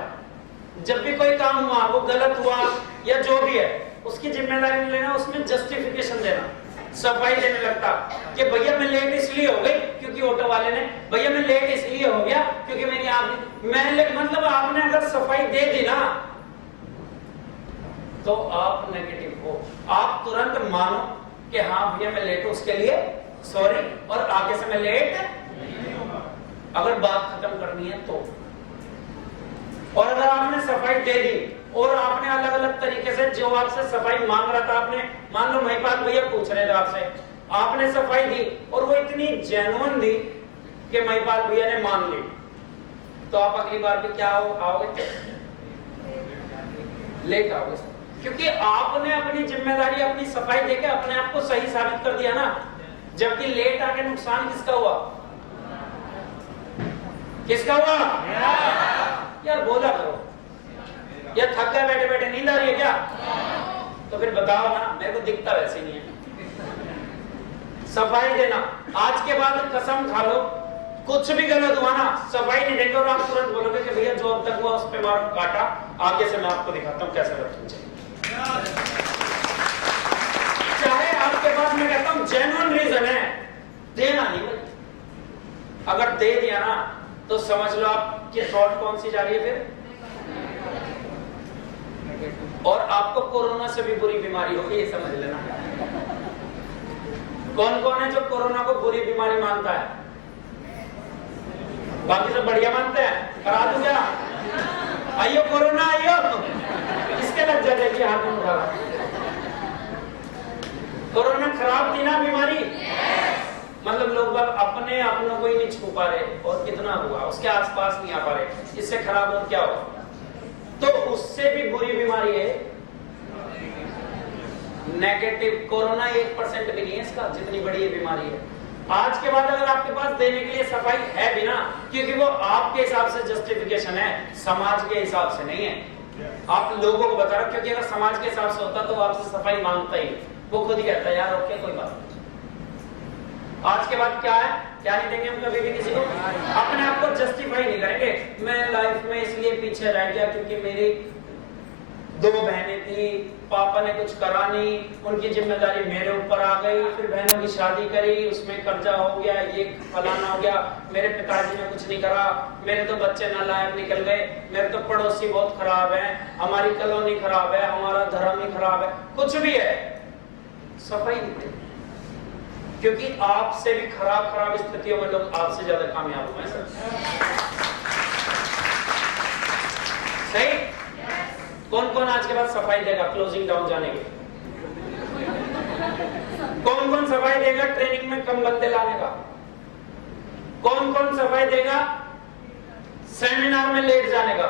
जब भी कोई काम हुआ, वो गलत हुआ या जो भी है, उसकी जिम्मेदारी नहीं लेना, उसमें जस्टिफिकेशन देना, सफाई देने लगता कि भैया मैं लेट इसलिए हो गई क्योंकि ऑटो वाले ने, भैया मैं लेट इसलिए हो गया क्योंकि मेरी मतलब आपने अगर सफाई दे दी ना तो आप नेगेटिव हो। आप तुरंत मानो कि हाँ भैया मैं लेट हूं, उसके लिए सॉरी, और आगे से मैं लेट नहीं होगा, अगर बात खत्म करनी है तो। और अगर आपने सफाई दे दी और आपने अलग अलग तरीके से जो आपसे सफाई मांग रहा था, आपने मान लो महिपाल भैया पूछ रहे थे आपसे, आपने सफाई दी और वो इतनी जेन्युइन दी कि महिपाल भैया ने मान ली, तो आप अगली बार भी क्या आओगे? लेट आओगे, क्योंकि आपने अपनी जिम्मेदारी, अपनी सफाई देके अपने आप को सही साबित कर दिया ना। जबकि लेट आके नुकसान किसका हुआ? किसका हुआ? यार बोला करो, या थक गए बैठे बैठे, नींद आ रही है क्या? तो फिर बताओ ना, मेरे को दिखता वैसे नहीं है। सफाई देना, आज के बाद कसम खा लो कुछ भी गलत हुआ ना, सफाई नहीं देंगे और आप तुरंत बोलोगे कि भैया जो अब तक हुआ उस पे मारो काटा, आगे से मैं आपको दिखाता हूं कैसे बचना चाहिए। चाहे आपके पास मैं कहता हूं जेन्युइन रीजन है, देना नहीं भाई। अगर दे दिया ना तो समझ लो आपकी थॉट कौन सी जा रही है फिर, और आपको कोरोना से भी बुरी बीमारी होगी, ये समझ लेना। कौन कौन है जो कोरोना को बुरी बीमारी मानता है? बाकी सब बढ़िया मानते हैं, करा दूं क्या? आइयो कोरोना आइयो, किसके लग जाए? देखिए हाथ में उठा। कोरोना खराब थी ना बीमारी, मतलब लोग अपने अपनों को ही नहीं छू पा रहे, और कितना हुआ उसके आसपास नहीं आ पा रहे, इससे खराब और क्या होगा? तो उससे भी बुरी बीमारी है नेगेटिव। कोरोना 1% भी नहीं है इसका, जितनी बड़ी ये बीमारी है। आज के बाद अगर आपके पास देने के लिए सफाई है भी ना, क्योंकि वो आपके हिसाब से जस्टिफिकेशन है, समाज के हिसाब से नहीं है। आप लोगों को बता रहे हो, क्योंकि अगर समाज के हिसाब से होता तो आपसे सफाई मांगता ही, वो खुद ही कहता है यार ओके कोई बात नहीं। आज के बाद क्या है, क्या नहीं देंगे हम कभी भी किसी को। अपने आप को जस्टिफाई नहीं करेंगे, मैं लाइफ में इसलिए पीछे रह गया क्योंकि मेरी 2 बहनें थी, पापा ने कुछ करा नहीं, उनकी जिम्मेदारी मेरे ऊपर आ गई, फिर बहनों की शादी करी, उसमें कर्जा हो गया, ये फलाना हो गया, मेरे पिताजी ने कुछ नहीं करा, मेरे तो बच्चे नालायक निकल गए, मेरे तो पड़ोसी बहुत खराब है, हमारी कॉलोनी खराब है, हमारा धर्म ही खराब है, कुछ भी है, सफाई नहीं दे। क्योंकि आपसे भी खराब स्थितियों में लोग आपसे ज्यादा कामयाब हुए हैं। सही? कौन कौन आज के बाद सफाई देगा क्लोजिंग डाउन जाने के? कौन कौन सफाई देगा ट्रेनिंग में कम बंदे लाने का? कौन कौन सफाई देगा सेमिनार में लेट जाने का?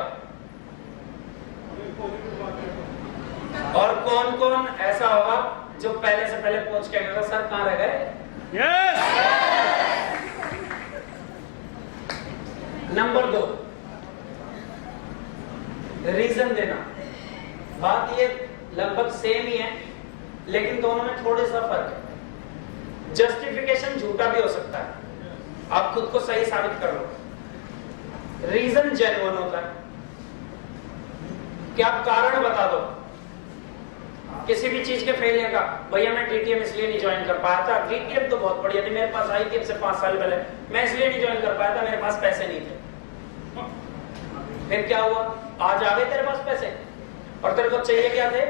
और कौन कौन ऐसा होगा जो पहले से पहले पहुंच के कहेगा सर कहां रह गए? नंबर 2, रीजन देना। बात ये लगभग सेम ही है, लेकिन दोनों में थोड़ा सा फर्क है। जस्टिफिकेशन झूठा भी हो सकता है, आप खुद को सही साबित कर लो। रीजन जेन्युइन होता है कि आप कारण बता दो किसी भी चीज के फेलियर का। भैया मैं टीटीएम इसलिए नहीं ज्वाइन कर पाया था, टीटीएम तो बहुत बढ़िया थी, मेरे पास आई थी अब से 5 साल पहले, मैं इसलिए नहीं ज्वाइन कर पाया था, मेरे पास पैसे नहीं थे। फिर क्या हुआ, आज आ गए तेरे पास पैसे, और तेरे को चाहिए क्या थे?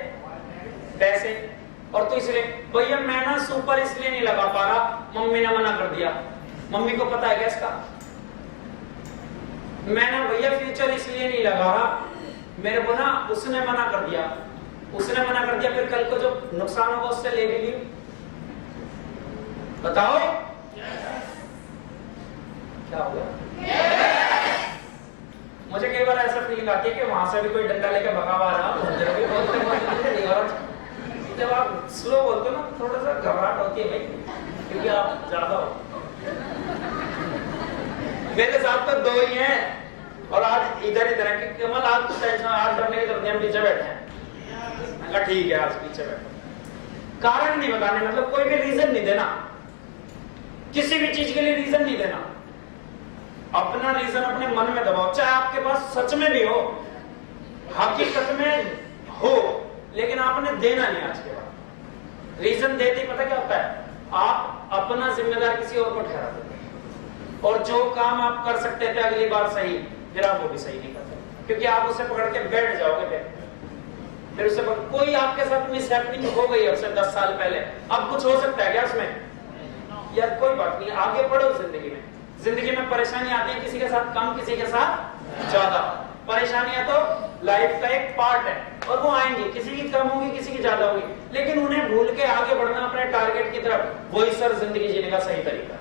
पैसे। और तू इसलिए, भैया मैं ना सुपर इसलिए नहीं लगा पा रहा, मम्मी ने मना कर दिया। मम्मी को पता है क्या इसका? मैं ना भैया फ्यूचर इसलिए नहीं लगा रहा, मेरे को ना उसने मना कर दिया, उसने मना कर दिया, फिर कल को जो नुकसान होगा उससे ले भी ली। बताओ क्या होगा? मुझे कई बार ऐसा फीलिंग आती है कि वहां से भी कोई डंडा लेकर भगा हुआ रहा, जब आप स्लो बोलते हो ना थोड़ा सा घबराहट होती है भाई, क्योंकि आप ज्यादा हो। मेरे साथ तो 2 ही हैं और आज इधर है कि कमल आज तो टेंशन, आज डरने की जरूरत नहीं, हम पीछे बैठे हैं। ठीक है आज पीछे बैठो। कारण नहीं बताने, मतलब कोई भी रीजन नहीं देना, किसी भी चीज के लिए रीजन नहीं देना। अपना रीजन अपने मन में दबाओ, चाहे आपके पास सच में भी हो, हकीकत में हो, लेकिन आपने देना नहीं। आज के बाद रीजन देते ही पता क्या होता है, आप अपना जिम्मेदार किसी और को ठहरा देते, और जो काम आप कर सकते थे अगली बार सही, फिर आप वो भी सही नहीं करते, क्योंकि आप उसे पकड़ के बैठ जाओगे। फिर उससे कोई आपके साथ मिस हैपनिंग हो गई अब से 10 साल पहले, अब कुछ हो सकता है क्या उसमें? यार कोई बात नहीं, आगे बढ़ो जिंदगी में। जिंदगी में परेशानी आती है, किसी के साथ कम, किसी के साथ ज्यादा। परेशानियां तो लाइफ का एक पार्ट है और वो आएंगी, किसी की कम होगी, किसी की ज्यादा होगी, लेकिन उन्हें भूल के आगे बढ़ना अपने टारगेट की तरफ, वही सर जिंदगी जीने का सही तरीका।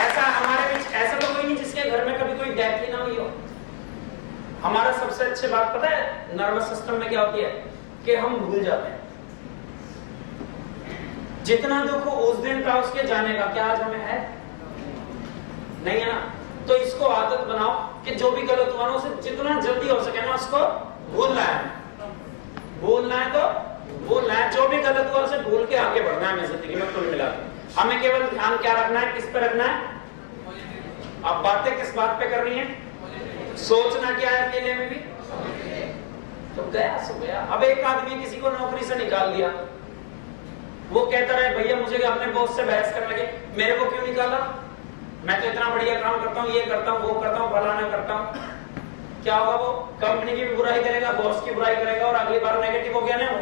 ऐसा हमारे बीच ऐसा तो कोई नहीं जिसके घर में कभी कोई डेथ ही ना हुई हो। हमारा सबसे अच्छी बात पता है नर्वस सिस्टम में क्या होती है कि हम भूल जाते हैं। जितना दुख उस दिन था उसके जाने का, क्या आज हमें है? नहीं है ना। तो इसको आदत बनाओ कि जो भी गलत हुआ ना उसे जितना जल्दी हो सके ना उसको भूलना है। भूलना है तो भूलना है, जो भी गलत हुआ उसे भूल के आगे बढ़ना है जिंदगी में। कुल मिला हमें केवल ध्यान क्या रखना है, किस पे रखना है? आप बातें किस बात पे कर रही हैं? सोचना क्या है अकेले में भी? तो गया सो गया। अब एक आदमी किसी को नौकरी से निकाल दिया, वो कहता रहे भैया मुझे अपने बॉस से बहस करने लगे, मेरे को क्यों निकाला, मैं तो इतना बढ़िया काम करता हूँ, ये करता हूँ, वो करता हूँ, फलाना करता हूँ। क्या होगा? वो कंपनी की भी बुराई करेगा, बॉस की बुराई करेगा, और अगली बार नेगेटिव हो गया ना वो।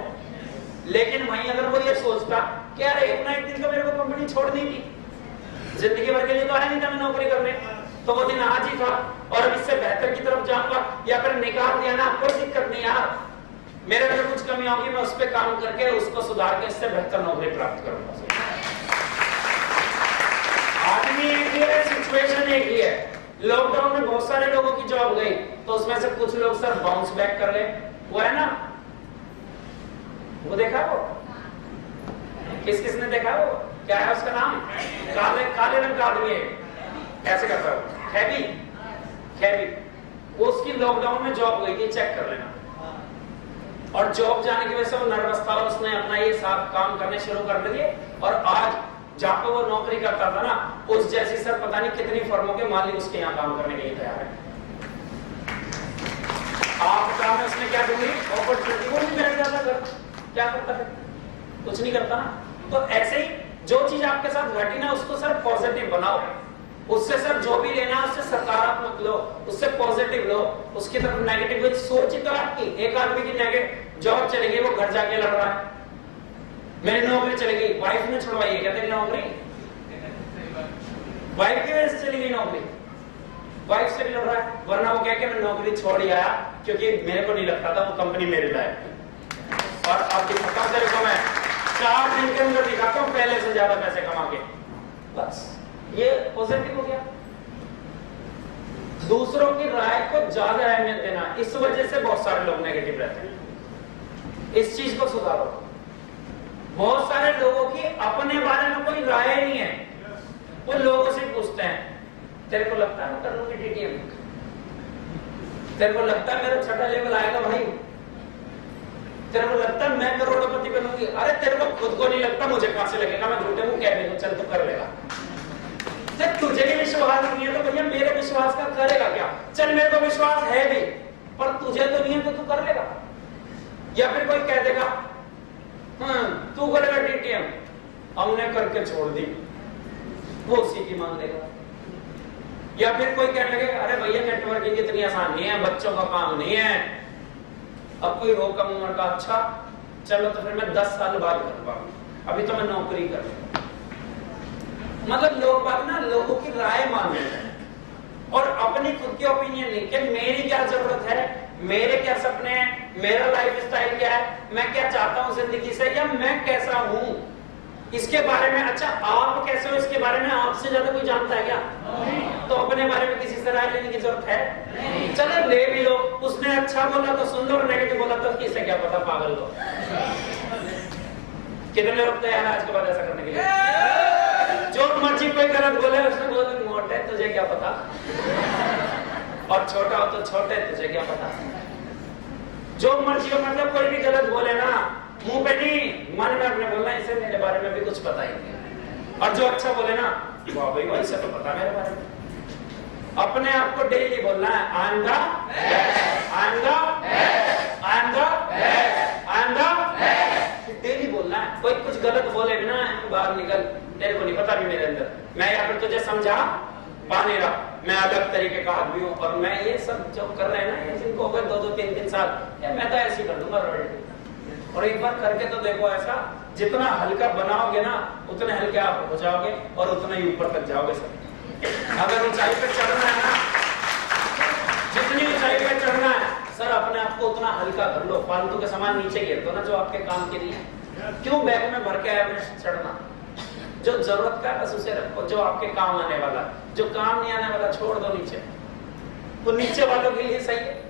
लेकिन वहीं अगर वो ये सोचता कि यार एक ना एक दिन तो मेरे को कंपनी छोड़नी थी, जिंदगी भर के लिए तो आया नहीं था मैं नौकरी करने, तो वो दिन आज ही था, और अब इससे बेहतर की तरफ जाऊंगा, या फिर निकाल दिया ना कोई दिक्कत नहीं यार, मेरे अंदर कुछ कमी होगी, मैं उस पर काम करके उसको सुधार के इससे बेहतर नौकरी प्राप्त करूंगा। आदमी एक ही है, सिचुएशन एक ही है। लॉकडाउन में बहुत सारे लोगों की जॉब गई, तो उसमें से कुछ लोग सर बाउंस बैक कर गए। वो है ना, वो देखा वो किसने देखा? वो क्या है उसका नाम? काले रंग का आदमी है, ऐसे करता है, हैवी। वो उसकी लॉकडाउन में जॉब गई थी, चेक कर लेना। और जॉब जाने की वजह से वो नर्वस था और उसने अपना ये सब काम करने शुरू कर दिए और आज जहां पे वो नौकरी करता था ना, उस जैसी सर पता नहीं कितनी फर्मों के मालिक उसके यहाँ काम करने के लिए तैयार है। आपका मैं उसने क्या दूंगी अपॉर्चुनिटी, वो नहीं बैठ जाता घर, क्या करता है, कुछ नहीं करता ना। तो ऐसे ही जो चीज आपके साथ घटी ना उसको सर पॉजिटिव बनाओ, उससे सर जो भी लेना है उससे सकारात्मक लो, उससे पॉजिटिव लो, उसकी तरफ नेगेटिव सोच ही तो आपकी। एक आदमी की नेगेटिव जॉब चली गई, वो घर जाके लड़ रहा है, मेरी नौकरी चली गई, वाइफ ने छुड़वाई है क्या तेरी नौकरी? वाइफ की वजह से चली गई नौकरी, वाइफ से भी लड़ रहा है, वरना वो कह के मैं नौकरी छोड़ ही आया क्योंकि मेरे को नहीं लगता था वो कंपनी मेरे लायक। और अब दिखाता हूं तेरे को मैं 4 दिन के अंदर दिखाता हूं पहले से ज्यादा पैसे कमा के। बस ये पॉजिटिव हो गया। दूसरों की राय को ज्यादा अहमियत देना, इस वजह से बहुत सारे लोग नेगेटिव रहते हैं। इस चीज को सुधारो। बहुत सारे लोगों की अपने बारे में कोई राय नहीं है, वो लोगों से पूछते हैं तेरे को लगता है मैं कर लूंगी टीटीएम, तेरे को लगता है मेरा छठा लेवल आएगा भाई, तेरे को लगता है मैं करोड़पति बनूंगी? अरे तेरे को खुद को नहीं लगता, मुझे कहां से लगेगा? मैं झूठे मुंह कह दूं चल तू कर लेगा। जब तुझे भी विश्वास नहीं है तो भैया मेरे विश्वास का करेगा क्या? चल मेरे को विश्वास है भी पर तुझे तो नहीं है तो तू कर लेगा। या फिर कोई कह देगा तू करेगा टीटीएम, हमने करके छोड़ दी, वो उसी की मान लेगा। या फिर कोई कहने लगे अरे भैया नेटवर्किंग इतनी आसान नहीं है, बच्चों का काम नहीं है, अब कोई हो कम उम्र का, अच्छा चलो तो फिर मैं 10 साल बाद कर पाऊंगा, अभी तो मैं नौकरी कर लूंगा। मतलब लोग बात ना लोगों की राय मान लेते हैं और अपनी खुद की ओपिनियन नहीं कि मेरी क्या जरूरत है, मेरे क्या सपने हैं, मेरा लाइफ स्टाइल क्या है, मैं क्या चाहता हूं जिंदगी से, या मैं कैसा हूं इसके बारे में। अच्छा आप कैसे हो इसके बारे में आपसे ज्यादा कोई जानता है क्या? तो अपने बारे में किसी से राय लेने की जरूरत है? चलो ले भी लो, उसने अच्छा बोला तो सुन लो और नेगेटिव बोला तो किसे क्या पता, पागल लोग। कितने लोग तैयार आज के बाद ऐसा करने के लिए? जो मर्जी कोई गलत बोले उसने बोला मोटे तुझे क्या पता, और छोटा हो तो छोटे तुझे क्या पता। जो मर्जी हो, मतलब कोई भी गलत बोले ना मुंह पे नहीं मन में अपने बोलना इसे मेरे बारे में भी कुछ पता ही नहीं, और जो अच्छा बोले ना वाह भाई भाई से तो पता मेरे बारे में। अपने आप को डेली बोलना है I am the best, I am the best, I am the best, I am the best, daily बोलना है। कोई कुछ गलत बोले भी ना बाहर निकल, तेरे को नहीं पता भी मेरे अंदर, मैं यहाँ पर तुझे समझा पा नहीं रहा, मैं अलग तरीके का आदमी हूँ, और मैं ये सब जो कर रहे हैं ना ये जिनको हो गए 2-3 साल, मैं तो ऐसे ही कर दूंगा रॉयल्टी। और एक बार करके तो देखो, ऐसा जितना हल्का बनाओगे ना उतने हल्के आप हो जाओगे और उतना ही ऊपर तक जाओगे सर। अगर ऊंचाई पे चढ़ना है ना, जितनी ऊंचाई पे चढ़ना है सर अपने आप को उतना हल्का कर लो, फालतू के सामान नीचे गिर दो ना जो आपके काम के नहीं है। क्यों बैग में भर के एवरेस्ट चढ़ना? जो जरूरत का बस उसे रखो, जो आपके काम आने वाला, जो काम नहीं आने वाला छोड़ दो नीचे, वो नीचे वालों के लिए सही है।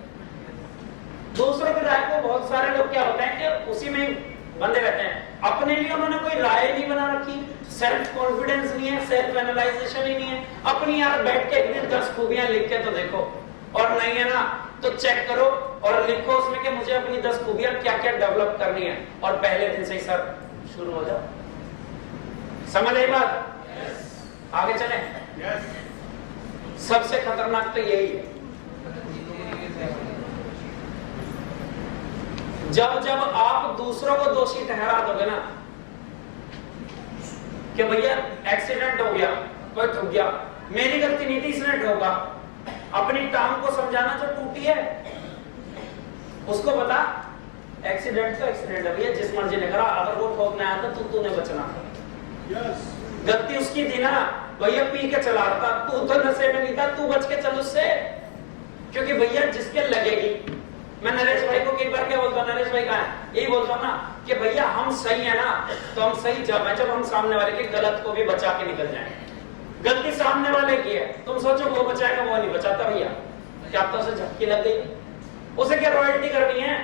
दूसरों की राय को बहुत सारे लोग क्या होते हैं कि उसी में बंधे रहते हैं, अपने लिए उन्होंने कोई राय नहीं बना रखी, सेल्फ कॉन्फिडेंस नहीं है, सेल्फ एनालाइजेशन ही नहीं है। अपनी यार बैठ के एक दिन 10 खूबियां लिख के तो देखो, और नहीं है ना तो चेक करो और लिखो उसमें कि मुझे अपनी 10 खूबियां क्या क्या डेवलप करनी है, और पहले दिन से ही सर शुरू हो जाओ। समझ आई बात? आगे चले। सबसे खतरनाक तो यही है, जब जब आप दूसरों को दोषी ठहरा दोगे ना कि भैया एक्सीडेंट हो गया, कोई ठुक गया, मेरी गलती नहीं थी इसने ठोका, अपनी टांग को समझाना जो टूटी है उसको बता एक्सीडेंट तो एक्सीडेंट है भैया, जिस मर्जी ने करा, अगर वो ठोकने आया तो तूने बचना था। गलती उसकी थी ना भैया, पी के चला रहा था, तू तो नशे में नहीं था, तू बच के चल उससे। क्योंकि भैया जिसके लगेगी, मैं नरेश भाई को कई बार क्या बोलता हूँ, नरेश भाई कहाँ है, यही बोलता हूँ ना कि भैया हम सही है ना तो हम सही जब है जब हम सामने वाले के गलत को भी बचा के निकल जाए। गलती सामने वाले की है, तुम सोचो वो बचाएगा, वो नहीं बचाता भैया, क्या तो उसे झपकी लग गई, उसे क्या रॉयल्टी करनी है,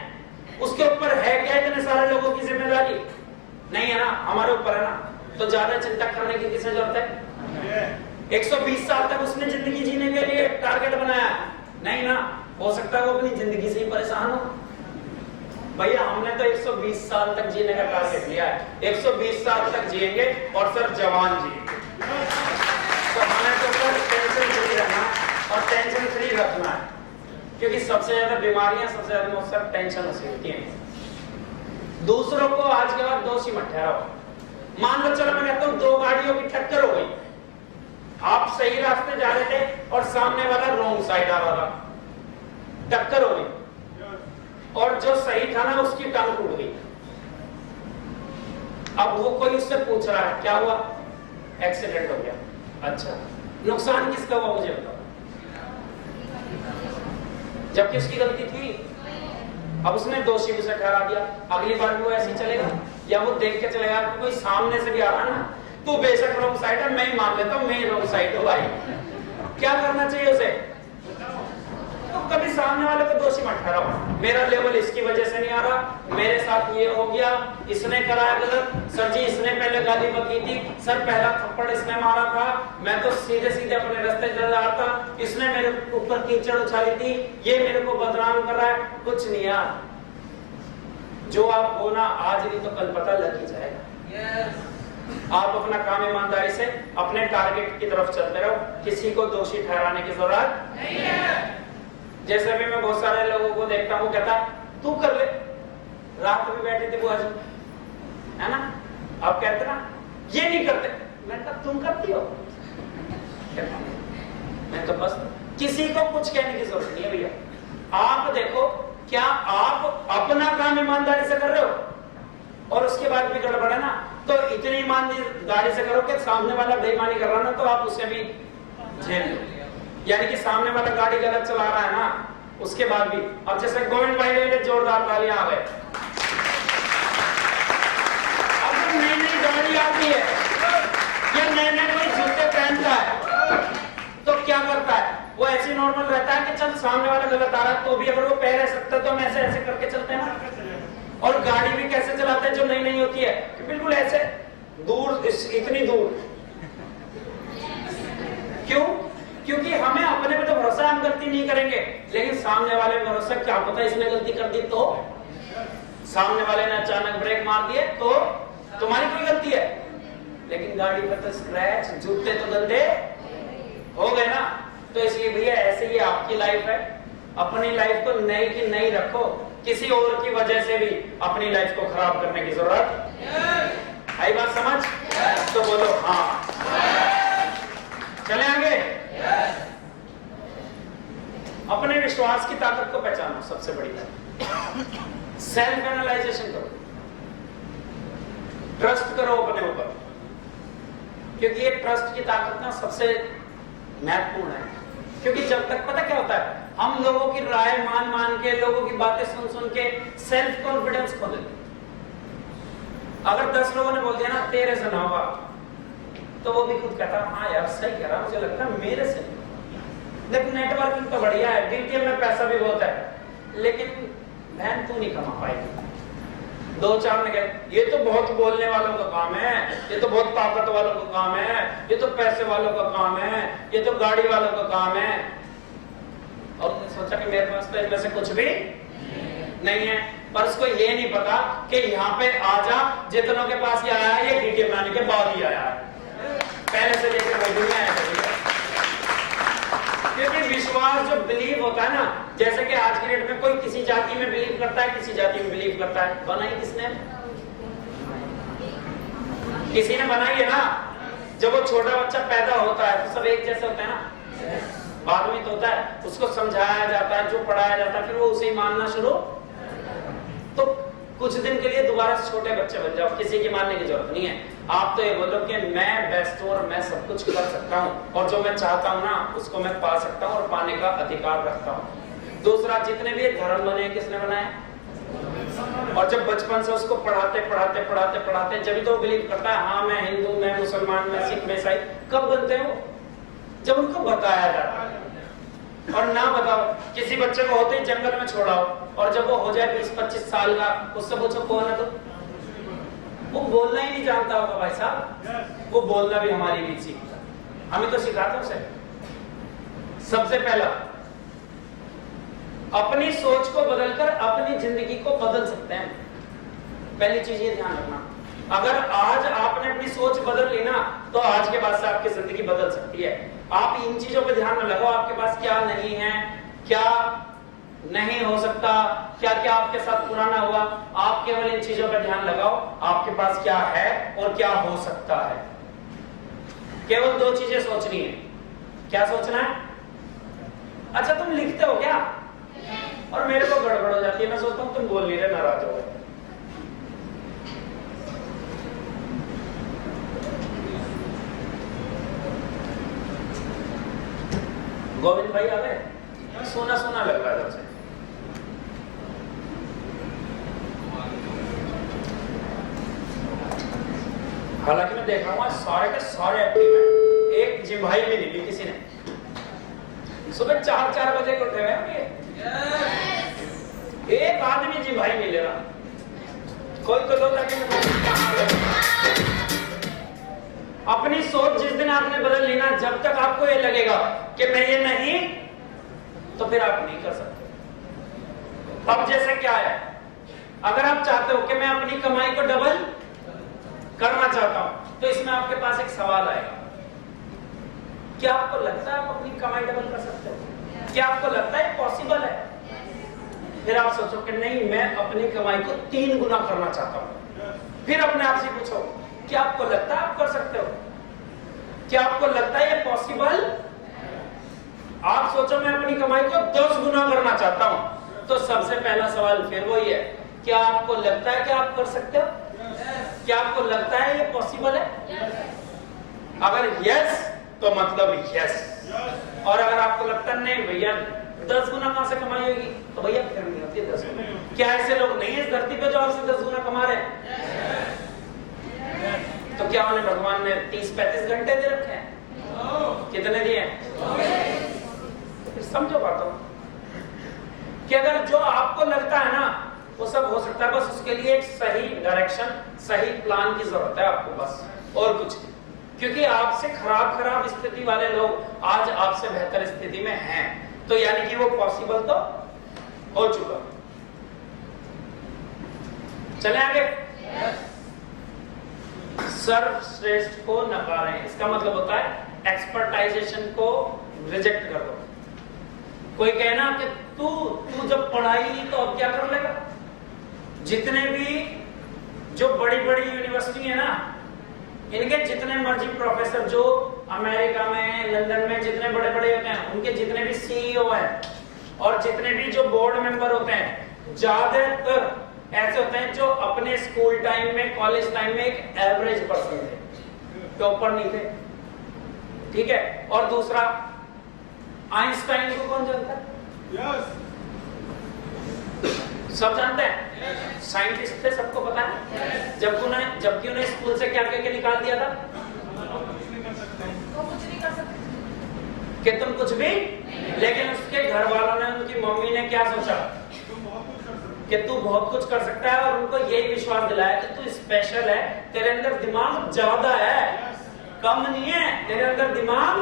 उसके ऊपर है क्या इतने सारे लोगों की जिम्मेदारी? नहीं है ना, हमारे ऊपर है ना, तो ज्यादा चिंता करने की किसे जरूरत है? 120 साल तक उसने जिंदगी जीने के लिए टारगेट बनाया नहीं ना, हो सकता है वो अपनी जिंदगी से ही परेशान हो। भैया हमने तो 120 साल तक जीने का टारगेट लिया है, 120 साल तक जिएंगे और सर जवान जिएंगे। तो हमें तो सर टेंशन फ्री रहना और टेंशन फ्री रखना है, क्योंकि सबसे ज्यादा बीमारियां, सबसे ज्यादा मौत सर टेंशन से होती हैं। दूसरों को आज के बाद दोषी मत ठहराओ। मान लो चलो मैं कहता हूं 2 गाड़ियों की टक्कर हो गई, आप सही रास्ते जा रहे थे और सामने वाला रॉन्ग साइड आ रहा था, टक्कर हो गई और जो सही था ना उसकी टांग टूट गई। अब वो कोई उससे पूछ रहा है क्या हुआ, एक्सीडेंट हो गया। अच्छा, नुकसान किसका हुआ मुझे बताओ, जबकि उसकी गलती थी। अब उसने दोषी उसे ठहरा दिया, अगली बार भी वो ऐसे ही चलेगा या वो देख के चलेगा कि कोई सामने से भी आ रहा है ना, तू बेशक रॉन्ग साइड है, मैं ही मान लेता हूं मैं ही रॉन्ग साइड हूं भाई। क्या करना चाहिए उसे, तो कभी सामने वाले को दोषी मत ठहराओ। मेरा लेवल इसकी वजह से नहीं आ रहा, मेरे साथ ये हो गया, इसने कराया गलत, सर जी इसने पहले गाली बकी थी, सर पहला थप्पड़ इसने मारा था, मैं तो सीधे सीधे अपने रास्ते चल रहा था, इसने मेरे ऊपर कीचड़ उछाली थी, ये मेरे को बदनाम कर रहा है। कुछ नहीं यार, जो आप हो ना आज नहीं तो कल पता लग ही जाएगा। आप अपना काम ईमानदारी से अपने टारगेट की तरफ चलते रहो, किसी को दोषी ठहराने की जरूरत नहीं है। जैसे भी मैं बहुत सारे लोगों को देखता हूँ, कहता तू कर ले, रात में बैठे थे बुआ जी, है ना, आप कहते ना ये नहीं करते, मैं कहा तुम करती हो, मैं तो बस किसी को कुछ कहने की जरूरत नहीं है भैया। आप देखो क्या आप अपना काम ईमानदारी से कर रहे हो और उसके बाद भी गड़बड़ है ना, तो इतनी ईमानदारी से करो कि सामने वाला बेईमानी कर रहा ना तो आप उसे भी झेल लो। यानी कि सामने वाला गाड़ी गलत चला रहा है ना, उसके बाद भी। अब जैसे गोविंद भाई ने जोरदार तालियां आ गए, अब जब नई नई गाड़ी आती है या नए नए कोई जूते पहनता है तो क्या करता है, वो ऐसे नॉर्मल रहता है कि चल सामने वाला गलत आ रहा है तो भी अगर वो पैर सकता तो हम ऐसे ऐसे करके चलते हैं ना। और गाड़ी भी कैसे चलाते हैं जो नई नई होती है, बिल्कुल ऐसे दूर, इतनी दूर। क्यों? क्योंकि हमें अपने पे तो भरोसा, हम गलती नहीं करेंगे, लेकिन सामने वाले भरोसा, क्या पता इसने गलती कर दी तो, सामने वाले ने अचानक ब्रेक मार दिए तो तुम्हारी कोई गलती है, लेकिन गाड़ी पर तो स्क्रैच, जूते तो गंदे हो गए ना। तो इसलिए भैया ऐसे ही आपकी लाइफ है, अपनी लाइफ को नई की नई रखो, किसी और की वजह से भी अपनी लाइफ को खराब करने की जरूरत आई बात समझ? तो बोलो हाँ। चले आगे। अपने विश्वास की ताकत को पहचानो, सबसे बड़ी बात। सेल्फ एनालाइजेशन करो, ट्रस्ट करो अपने ऊपर, क्योंकि ये ट्रस्ट की ताकत ना सबसे महत्वपूर्ण है। क्योंकि जब तक पता क्या होता है, हम लोगों की राय मान मान के, लोगों की बातें सुन सुन के सेल्फ कॉन्फिडेंस खो देते। अगर 10 लोगों ने बोल दिया ना तेरे से ना होगा, तो वो भी खुद कहता हाँ यार सही कह रहा, मुझे लगता है मेरे से। लेकिन नेटवर्किंग तो बढ़िया है, डीटीएम में पैसा भी बहुत है, लेकिन बहन तू नहीं कमा पाएगी। 2-4 ने कहा ये तो बहुत बोलने वालों का काम है, ये तो बहुत ताकत वालों का काम है, ये तो पैसे वालों का काम है, ये तो गाड़ी वालों का काम है। और उसने सोचा कि मेरे पास तो इनमें से कुछ भी नहीं है, पर उसको ये नहीं पता कि यहाँ पे आजा जितनों के पास ये आया है, ये डीटीएम आने के बाद ही आया है, पहले से लेकर वही नहीं आया। क्योंकि विश्वास जो बिलीव होता है ना, जैसे कि आज की डेट में कोई किसी जाति में बिलीव करता है, किसी जाति में बिलीव करता है, बनाई किसने? किसी ने बनाई है ना। जब वो छोटा बच्चा पैदा होता है तो सब एक जैसे होते हैं ना, बाद में तो होता है, उसको समझाया जाता है, जो पढ़ाया जाता है, फिर वो उसे ही मानना शुरू। तो कुछ दिन के लिए दोबारा छोटे बच्चे बन जाओ, किसी की मानने की जरूरत नहीं है। आप तो ये बोलो कि मैं बेस्ट हूं और मैं सब कुछ कर सकता हूं, और जो मैं चाहता हूं ना उसको मैं पा सकता हूं और पाने का अधिकार रखता हूं। दूसरा, जितने भी धर्म बने किसने बनाए? और जब बचपन से उसको पढ़ाते पढ़ाते पढ़ाते पढ़ाते जब तो बिलीव करता है हाँ मैं हिंदू, मैं मुसलमान, मैं सिख, मैं ईसाई। कब बनते हो? जब उनको बताया जाता है। और ना बताओ, किसी बच्चे को होते ही जंगल में छोड़ाओ, और जब वो हो जाए 20-25 साल का, उससे पूछो कौन है तो वो बोलना ही नहीं जानता होगा भाई साहब। वो बोलना भी हमारी बीच सीखता, हमें तो सिखाते उसे। सबसे पहला अपनी सोच को बदलकर अपनी जिंदगी को बदल सकते हैं। पहली चीज ये ध्यान रखना, अगर आज आपने अपनी सोच बदल ली ना तो आज के बाद से आपकी जिंदगी बदल सकती है। आप इन चीजों पे ध्यान में लगाओ, आपके पास क्या नहीं है, क्या नहीं हो सकता, क्या क्या आपके साथ पुराना हुआ, आप केवल इन चीजों पे ध्यान लगाओ, आपके पास क्या है और क्या हो सकता है। केवल दो चीजें सोचनी है। क्या सोचना है? अच्छा तुम लिखते हो क्या? और मेरे को गड़बड़ हो जाती है, मैं सोचता हूं तुम बोल नहीं रहे, नाराज हो गए। गोविंद भाई आ गए? सोना सोना लग रहा है जब से। हालांकि मैं देखा हूं सारे के सारे एक्टिव हैं, एक जिम भाई भी नहीं ली किसी ने। सुबह 4-4 बजे को उठे हुए एक आदमी जिम भाई नहीं ले रहा। कोई तो लोग अपनी सोच जिस दिन आपने बदल ली ना, जब तक आपको ये लगेगा कि मैं ये नहीं, तो फिर आप नहीं कर सकते। अब जैसे क्या है, अगर आप चाहते हो कि मैं अपनी कमाई को डबल करना चाहता हूं, तो इसमें आपके पास एक सवाल आएगा, क्या आपको लगता है आप अपनी कमाई डबल कर सकते हो? क्या आपको लगता है पॉसिबल है? फिर आप सोचो कि नहीं, मैं अपनी कमाई को 3 गुना करना चाहता हूं। फिर अपने आप से पूछो, क्या आपको लगता है आप कर सकते हो? क्या आपको लगता है ये पॉसिबल? आप सोचो मैं अपनी कमाई को 10 गुना करना चाहता हूं, तो सबसे पहला सवाल फिर वही है, क्या आपको लगता है कि आप कर सकते हो? क्या आपको लगता है ये पॉसिबल है? अगर यस तो मतलब यस, और अगर आपको लगता नहीं भैया 10 गुना कहां से कमाई होगी, तो भैया फिर नहीं होती 10 गुना। क्या ऐसे लोग नहीं है इस धरती पे जो आपसे 10 गुना कमा रहे हैं? तो क्या उन्हें भगवान ने 30-35 घंटे दे रखे हैं? कितने दिए हैं? तो फिर समझो बातों कि अगर जो आपको लगता है ना वो सब हो सकता है, बस उसके लिए एक सही डायरेक्शन, सही प्लान की जरूरत है आपको, बस और कुछ नहीं। क्योंकि आपसे खराब स्थिति वाले लोग आज आपसे बेहतर स्थिति में हैं, तो यानी कि वो पॉसिबल तो हो चुका। चले आगे। सर्वश्रेष्ठ को नकारें, इसका मतलब होता है एक्सपर्टाइजेशन को रिजेक्ट कर दो। कोई कहना कि तू जब पढ़ाई नहीं तो अब क्या कर लेगा? जितने भी जो बड़ी बड़ी यूनिवर्सिटी है ना, इनके जितने मर्जी प्रोफेसर जो अमेरिका में, लंदन में जितने बड़े बड़े होते हैं, उनके जितने भी सीईओ हैं और जितने भी जो बोर्ड मेंबर होते हैं, ज्यादातर ऐसे होते हैं जो अपने स्कूल टाइम में, कॉलेज टाइम में एक एवरेज पर्सन थे, टॉपर नहीं थे। ठीक है। और दूसरा, आइंस्टाइन को कौन जानता है? yes. सब जानते हैं। साइंटिस्ट थे, सबको पता है। जबकि उन्हें स्कूल से क्या कह के निकाल दिया था कि तुम कुछ भी, लेकिन उसके घर वालों ने, उनकी मम्मी ने क्या सोचा कि तू बहुत कुछ कर सकता है, और उनको यही विश्वास दिलाया कि तू स्पेशल है, तेरे अंदर दिमाग ज्यादा है, कम नहीं है, तेरे अंदर दिमाग।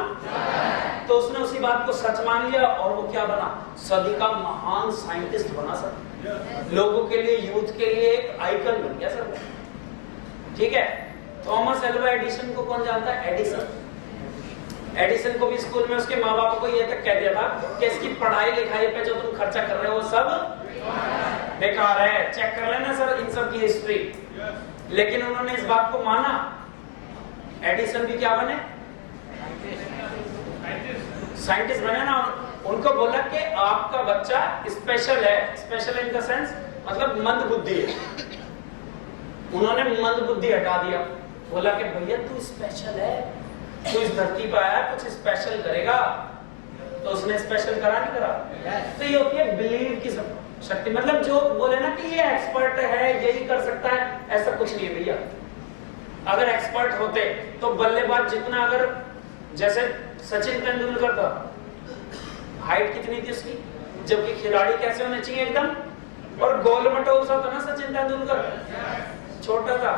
तो उसने उसी बात को सच मान लिया और वो क्या बना? सदी का महान साइंटिस्ट बना सर। लोगों के लिए, यूथ के लिए एक आइकन बन गया सर। ठीक है। थॉमस एल्वा एडिसन को कौन जानता है? एडिसन को भी स्कूल में उसके माँ बाप को ये तक कह दिया था कि इसकी पढ़ाई लिखाई पे जो तुम खर्चा कर रहे हो वो सब बेकार है, चेक कर लेना सर इन सब की हिस्ट्री। लेकिन उन्होंने इस बात को माना। एडिसन भी क्या बने? साइंटिस्ट बने ना। उनको बोला कि आपका बच्चा स्पेशल है, स्पेशल इन द सेंस मतलब मंद बुद्धि है। उन्होंने मंद बुद्धि हटा दिया, बोला कि भैया तू स्पेशल है, तू इस धरती पर आया, कुछ स्पेशल करेगा। तो उसने स्पेशल करा नहीं करा? तो ये होती है बिलीव की शक्ति। मतलब जो बोले ना कि ये एक्सपर्ट है, यही कर सकता है, ऐसा कुछ नहीं है भैया। अगर एक्सपर्ट होते तो बल्लेबाज जितना, अगर जैसे सचिन तेंदुलकर था, हाइट कितनी थी उसकी, जबकि खिलाड़ी कैसे होने चाहिए एकदम, और गोल मटोल सा था ना सचिन तेंदुलकर, छोटा था।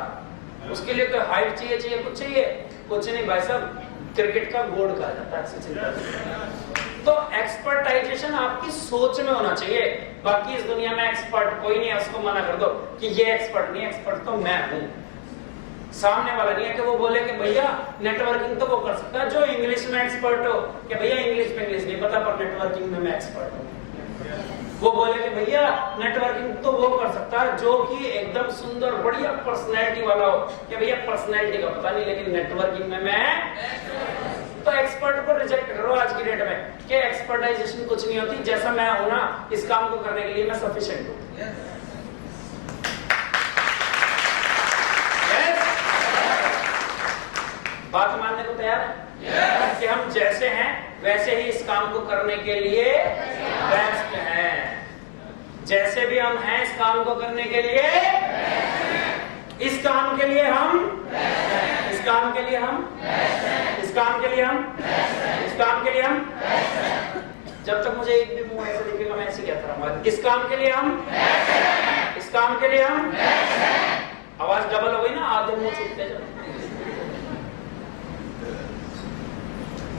उसके लिए तो हाइट चाहिए, कुछ चाहिए? कुछ नहीं भाई साहब, क्रिकेट का गोड कहा जाता है सचिन तेंदुलकर। तो एक्सपर्टाइजेशन आपकी सोच में होना चाहिए। बाकी इस दुनिया में एक्सपर्ट कोई नहीं है, उसको मना कर दो कि ये एक्सपर्ट नहीं, एक्सपर्ट तो मैं हूं। सामने वाला नहीं है कि वो बोले कि भैया नेटवर्किंग तो वो कर सकता है जो इंग्लिश में एक्सपर्ट हो, कि भैया इंग्लिश नहीं पता पर नेटवर्किंग में मैं एक्सपर्ट हूं। वो बोले कि भैया नेटवर्किंग तो वो कर सकता है जो कि एकदम सुंदर बढ़िया पर्सनैलिटी वाला हो, कि भैया पर्सनैलिटी का पता नहीं लेकिन नेटवर्किंग में मैं। तो एक्सपर्ट को रिजेक्ट करो आज की डेट में कि एक्सपर्टाइजेशन कुछ नहीं होती, जैसा मैं हूं ना इस काम को करने के लिए मैं सफिशिएंट हूं। बात मानने को तैयार है कि हम जैसे हैं वैसे ही इस काम को करने के लिए बेस्ट हैं। जैसे भी हम हैं इस काम को करने के लिए, इस काम के लिए हम, इस काम के लिए हम, इस काम के लिए हम, इस काम के लिए हम। जब तक मुझे एक भी मुंह ऐसे दिखेगा मैं ऐसे कहता रहूंगा, इस काम के लिए हम, इस काम के लिए हम। आवाज डबल हो गई ना, आधे मुंह चुपते जाओ।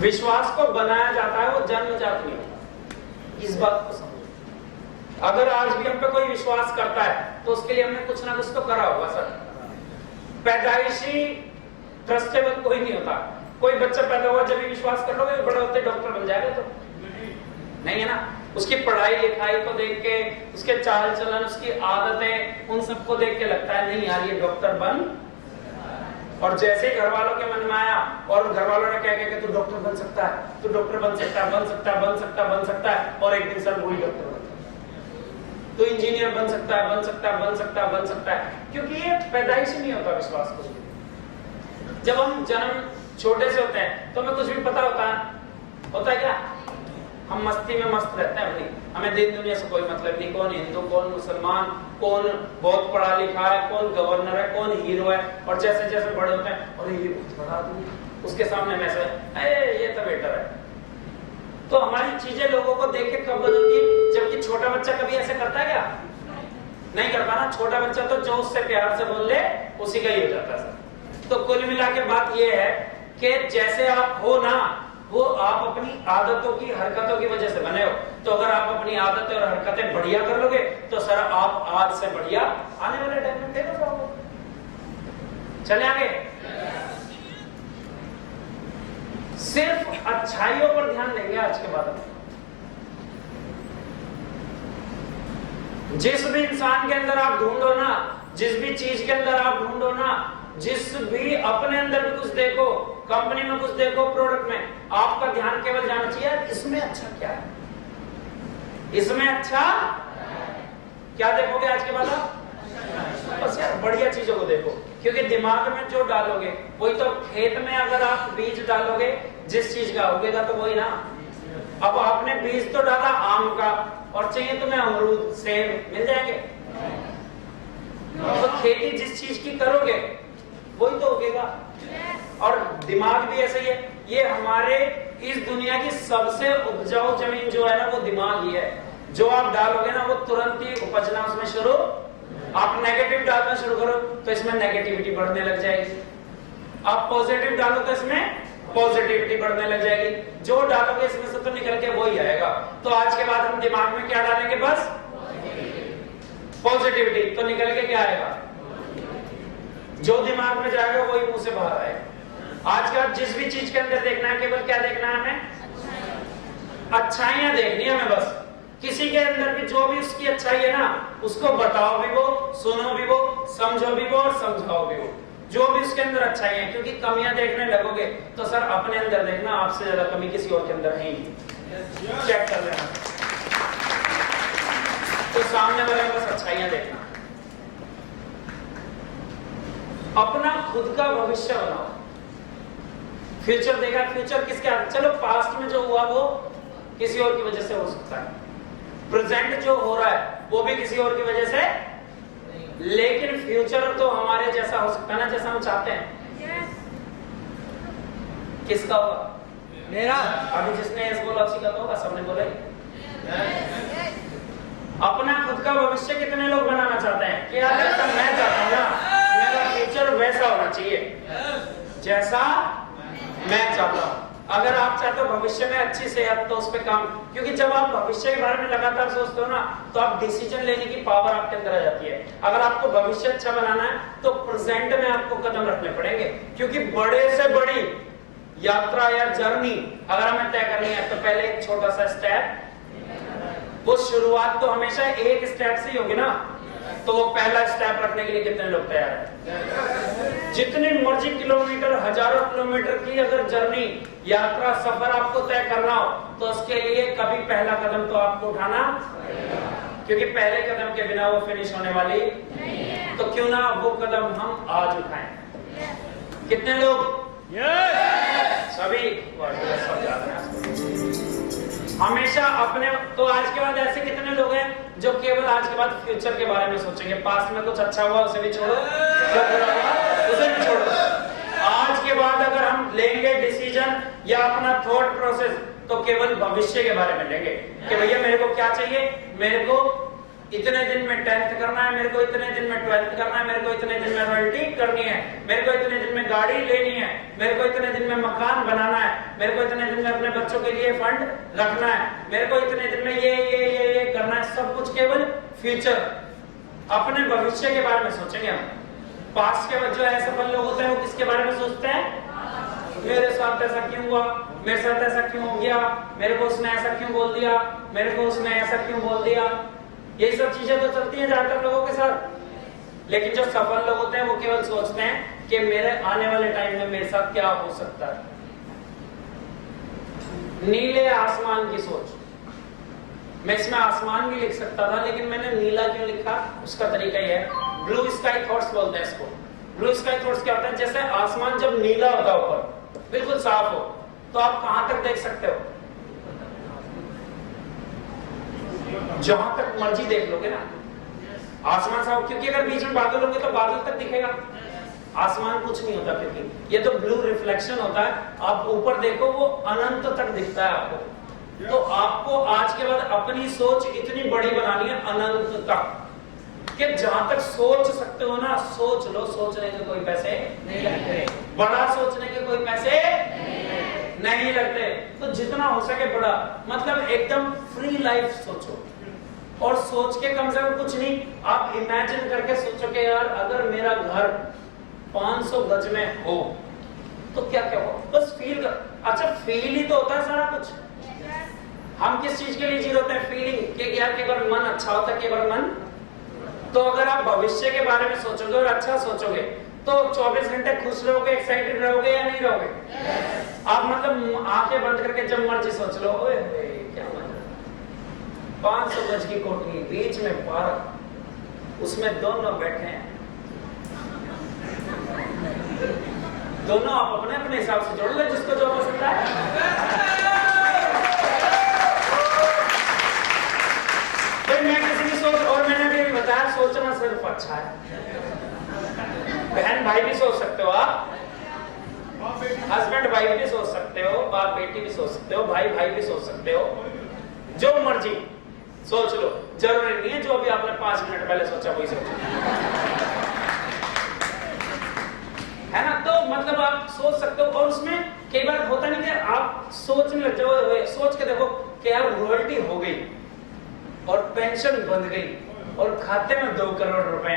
विश्वास को बनाया जाता है, वो जन्मजात नहीं होता। इस बात को समझो। अगर आज भी हम पे कोई विश्वास करता है तो उसके लिए हमने कुछ ना कुछ तो करा होगा सर। पैदाइशी ट्रस्टेबल कोई नहीं होता। कोई बच्चा पैदा हुआ जब भी विश्वास कर लोगे बड़े होते डॉक्टर बन जाएगा तो नहीं है ना। उसकी पढ़ाई लिखाई को देख के, उसके चाल चलन, उसकी आदतें, उन सबको देख के लगता है नहीं यार ये डॉक्टर बन। और जैसे ही घर वालों के मन में आया और घर वालों ने कह के तू डॉक्टर बन सकता है, तू डॉक्टर बन सकता है, बन सकता है, बन सकता है, बन सकता है, और एक दिन सर वही डॉक्टर बन सकता है, तू इंजीनियर बन सकता है, बन सकता है, बन सकता है, बन सकता है। क्योंकि ये पैदाइश नहीं होता विश्वास को। जब हम जन्म छोटे से होते हैं तो हमें कुछ भी पता होता है क्या? हम मस्ती में मस्त रहते हैं अपनी, हमें दिन दुनिया से कोई मतलब नहीं। कौन हिंदू, कौन मुसलमान, कौन बहुत पढ़ा लिखा है, कौन गवर्नर है, कौन हीरो है। और जैसे जैसे बड़े होते हैं अरे ये बहुत बड़ा आदमी, उसके सामने मैं से ये तो बेटर है। तो हमारी चीजें लोगों को देख के कब बदलती है? जबकि छोटा बच्चा कभी ऐसे करता है क्या? नहीं करता ना। छोटा बच्चा तो जो उससे प्यार से बोल ले उसी का ही हो जाता है। तो कुल मिला के बात ये है कि जैसे आप हो ना, वो आप अपनी आदतों की, हरकतों की वजह से बने हो। तो अगर आप अपनी आदतें और हरकतें बढ़िया कर लोगे तो सर आप आज से बढ़िया आने वाले टाइम में फेमस होगे। चले आगे। सिर्फ अच्छाइयों पर ध्यान देंगे आज के बाद। जिस भी इंसान के अंदर आप ढूंढो ना, जिस भी चीज के अंदर आप ढूंढो ना, जिस भी अपने अंदर भी कुछ देखो, कंपनी में कुछ देखो, प्रोडक्ट में, आपका ध्यान केवल जाना चाहिए इसमें अच्छा क्या है, इसमें अच्छा क्या देखोगे आज के बाद आप? बस यार बढ़िया चीजों को देखो। क्योंकि दिमाग में जो डालोगे वही तो, खेत में अगर आप बीज डालोगे जिस चीज का उगेगा तो वही ना। अब आपने बीज तो डाला आम का और चाहिए तुम्हें अमरूद, सेब मिल जाएंगे। तो खेती जिस चीज की करोगे वही तो उगेगा। और दिमाग भी ऐसे ही है। ये हमारे इस दुनिया की सबसे उपजाऊ जमीन जो है ना वो दिमाग ही है। जो आप डालोगे ना वो तुरंत ही उपजना उसमें शुरू। आप नेगेटिव डालना शुरू करो तो इसमें नेगेटिविटी बढ़ने लग जाएगी। आप पॉजिटिव डालो तो इसमें पॉजिटिविटी बढ़ने लग जाएगी। जो डालोगे इसमें से तो निकल के वही आएगा। तो आज के बाद हम दिमाग में क्या डालेंगे? बस पॉजिटिविटी। तो निकल के क्या आएगा? जो दिमाग में जाएगा वही मुंह से बाहर आएगा। आज के बाद जिस भी चीज के अंदर देखना है केवल क्या देखना है हमें? अच्छाइयां देखनी है हमें बस। किसी के अंदर भी जो भी उसकी अच्छाई है ना उसको बताओ भी वो, सुनो भी वो, समझो भी वो और समझाओ भी वो। जो भी उसके अंदर अच्छाई है। क्योंकि कमियां देखने लगोगे तो सर अपने अंदर देखना, आपसे ज्यादा कमी किसी और के अंदर है ही। चेक कर लेना। तो सामने वाले बस अच्छाइयां देखना। अपना खुद का भविष्य बनाओ। फ्यूचर देखा, फ्यूचर किसके हाथ? चलो पास्ट में जो हुआ वो किसी और की वजह से हो सकता है, प्रेजेंट जो हो रहा है वो भी किसी और की वजह से, लेकिन फ्यूचर तो हमारे जैसा हो सकता है ना जैसा हम चाहते हैं। किसका होगा? मेरा। अभी जिसने यस बोला उसी का तो होगा। सबने बोला अपना खुद का भविष्य कितने लोग बनाना चाहते हैं कि यार जैसा मैं चाहता हूँ ना मेरा फ्यूचर वैसा होना चाहिए जैसा मैं चाहता हूँ। अगर आप चाहते हो भविष्य में अच्छी सेहत, तो उस पे काम, क्योंकि जब आप भविष्य के बारे में लगातार सोचते हो ना, तो आप डिसीजन लेने की पावर आपके अंदर आ जाती है। अगर आपको भविष्य अच्छा बनाना है तो प्रेजेंट में आपको कदम रखने पड़ेंगे, क्योंकि बड़े से बड़ी यात्रा या जर्नी अगर हमें तय करनी है तो पहले एक छोटा सा स्टेप, वो शुरुआत तो हमेशा एक स्टेप से ही होगी ना, तो वो पहला स्टेप रखने के लिए कितने लोग तैयार हैं? जितनी मर्जी किलोमीटर, हजारों किलोमीटर की अगर जर्नी, यात्रा, सफर आपको तय करना हो, तो उसके लिए कभी पहला कदम तो आपको उठाना, क्योंकि पहले कदम के बिना वो फिनिश होने वाली नहीं है। तो क्यों ना वो कदम हम आज उठाएं? कितने लोग? सभी सब जा रहे हैं। हमेशा अपने, तो आज के बाद ऐसे कितने लोग हैं जो केवल आज के बाद फ्यूचर के बारे में सोचेंगे? पास्ट में कुछ अच्छा हुआ उसे भी छोड़ो, जो बुरा हुआ उसे भी छोड़ो। आज के बाद अगर हम लेंगे डिसीजन या अपना थॉट प्रोसेस, तो केवल भविष्य के बारे में लेंगे कि भैया मेरे को क्या चाहिए, मेरे को इतने दिन में 10th करना है, मेरे को इतने दिन में 12th करना है, मेरे को इतने दिन में रॉयल्टी करनी है, मेरे को इतने दिन में गाड़ी लेनी है, मेरे को इतने दिन में मकान बनाना है, मेरे को इतने दिन में अपने बच्चों के लिए फंड रखना है, मेरे को इतने दिन में ये करना है। सब कुछ केवल फ्यूचर, अपने भविष्य के बारे में सोचेंगे हम। पास्ट के जो असफल लोग होते हैं वो किसके बारे में सोचते हैं? मेरे साथ ऐसा क्यों हुआ, मेरे साथ ऐसा क्यों हो गया, मेरे को उसने ऐसा क्यों बोल दिया, मेरे को उसने ऐसा क्यों बोल दिया। ये सब चीजें तो चलती हैं ज्यादातर लोगों के साथ। लेकिन जो सफल लोग होते हैं वो केवल सोचते हैं कि मेरे आने वाले टाइम में मेरे साथ क्या हो सकता है। नीले आसमान की सोच, मैं इसमें आसमान भी लिख सकता था, लेकिन मैंने नीला क्यों लिखा, उसका तरीका यह है, ब्लू स्काई थॉट्स बोलते हैं इसको। ब्लू स्काई थॉट्स क्या होता है? जैसे आसमान जब नीला होता है ऊपर, बिल्कुल साफ हो, तो आप कहां तक देख सकते हो? जहां तक मर्जी देख लोगे ना, आसमान साफ, क्योंकि अगर बीच में बादल होंगे तो बादल तक दिखेगा, आसमान कुछ नहीं होता, क्योंकि ये तो ब्लू रिफ्लेक्शन होता है। आप ऊपर देखो वो अनंत तक दिखता है आपको। तो आपको आज के बाद अपनी सोच इतनी बड़ी बनानी है अनंत तक, कि जहां तक सोच सकते हो ना सोच लो। सोचने के कोई पैसे नहीं लगते, बड़ा सोचने के कोई पैसे नहीं लगते। तो जितना हो सके बड़ा, मतलब एकदम फ्री लाइफ सोचो। और सोच के कम से कम कुछ नहीं, आप इमेजिन करके सोचो कि यार अगर मेरा घर 500 गज में हो तो क्या क्या हो, बस फील कर। अच्छा, फील ही तो होता है सारा कुछ। हम किस चीज के लिए जी रहे हैं? फीलिंग कि यार केवल मन अच्छा होता है, केवल मन। तो अगर आप भविष्य के बारे में सोचोगे और अच्छा सोचोगे तो 24 घंटे खुश रहोगे, एक्साइटेड रहोगे या नहीं रहोगे? आप मतलब आंखें बंद करके जब मर्जी सोच लो, ओए क्या मजा, 500 गज की कोठी, बीच में पार्क, उसमें दोनों बैठे हैं, दोनों आप अपने अपने हिसाब से जोड़ लो, जिसको जो पसंद है। मैं किसी की सोच, और मैंने भी बताया सोचना सिर्फ अच्छा है। बहन भाई भी सोच सकते हो, आप हस्बैंड वाइफ भी सोच सकते हो, बाप बेटी भी सोच सकते हो, भाई भाई भी सोच सकते हो, जो मर्जी सोच लो। जरूरी नहीं है जो अभी आपने 5 मिनट पहले सोचा वही सोचो, है ना? तो मतलब आप सोच सकते हो। और उसमें कई बार होता नहीं कि आप सोचने लग जाओ, सोच के देखो कि यार रॉयल्टी हो गई और पेंशन बंध गई और खाते में 2 करोड़ रुपए,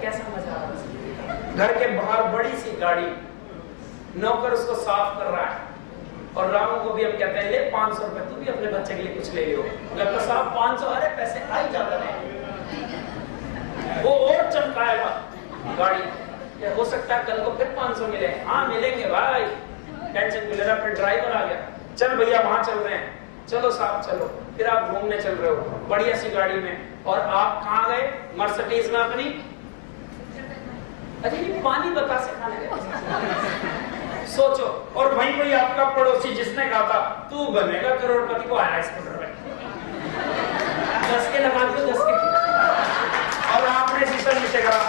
कैसा मजा आ रहा है। घर के बाहर बड़ी सी गाड़ी, नौकर उसको साफ कर रहा है, और रामू को भी हम कहते हैं ले 500 रुपए, तू भी अपने बच्चे के लिए कुछ ले लियो। लगता साहब 500, अरे पैसे आ ही जाते हैं। वो और चमकाएगा गाड़ी, हो सकता है कल को फिर 500 मिले। हाँ मिलेंगे भाई, टेंशन मिलेगा। फिर ड्राइवर आ गया, चल भैया वहां चल रहे हैं, चलो साहब चलो। फिर आप घूमने चल रहे हो बढ़िया सी गाड़ी में, और आप कहाँ गए? मर्सिडीज में अपनी। अरे ये पानी बतासे खाने गए। सोचो, और वहीं कोई आपका पड़ोसी जिसने कहा था तू बनेगा करोड़पति, को आया स्कूटर में 10 के लगा दियो, 10 के, और आपने शीशा नीचे करा,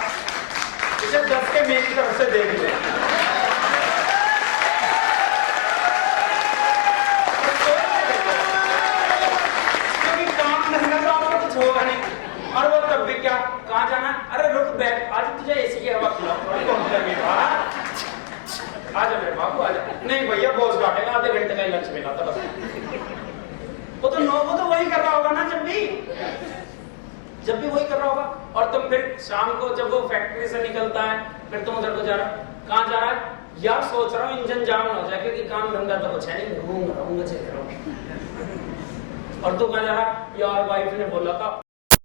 इसे 10 के मेरी तरफ से दे दिए। क्योंकि काम धंधा तो आपको कुछ होगा नहीं, और वो तब भी क्या, कहाँ जाना? अरे रुक बैठ, आज तुझे एसी की हवा खिलाऊं, थोड़ी कम गर्मी। आजा मेरे बाबू आजा। नहीं लंच मिला था बस। वो तो वही कर रहा होगा ना, जब भी वही कर रहा होगा। और तुम फिर शाम को जब वो फैक्ट्री से निकलता है, फिर तुम उधर को जा रहा, कहाँ जा रहा है? यार सोच रहा हूँ इंजन जाम ना हो जाए, क्योंकि काम धंधा तो कुछ है नहीं, घूम रहा हूँ। और तू कहाँ जा रहा? यार वाइफ ने बोला था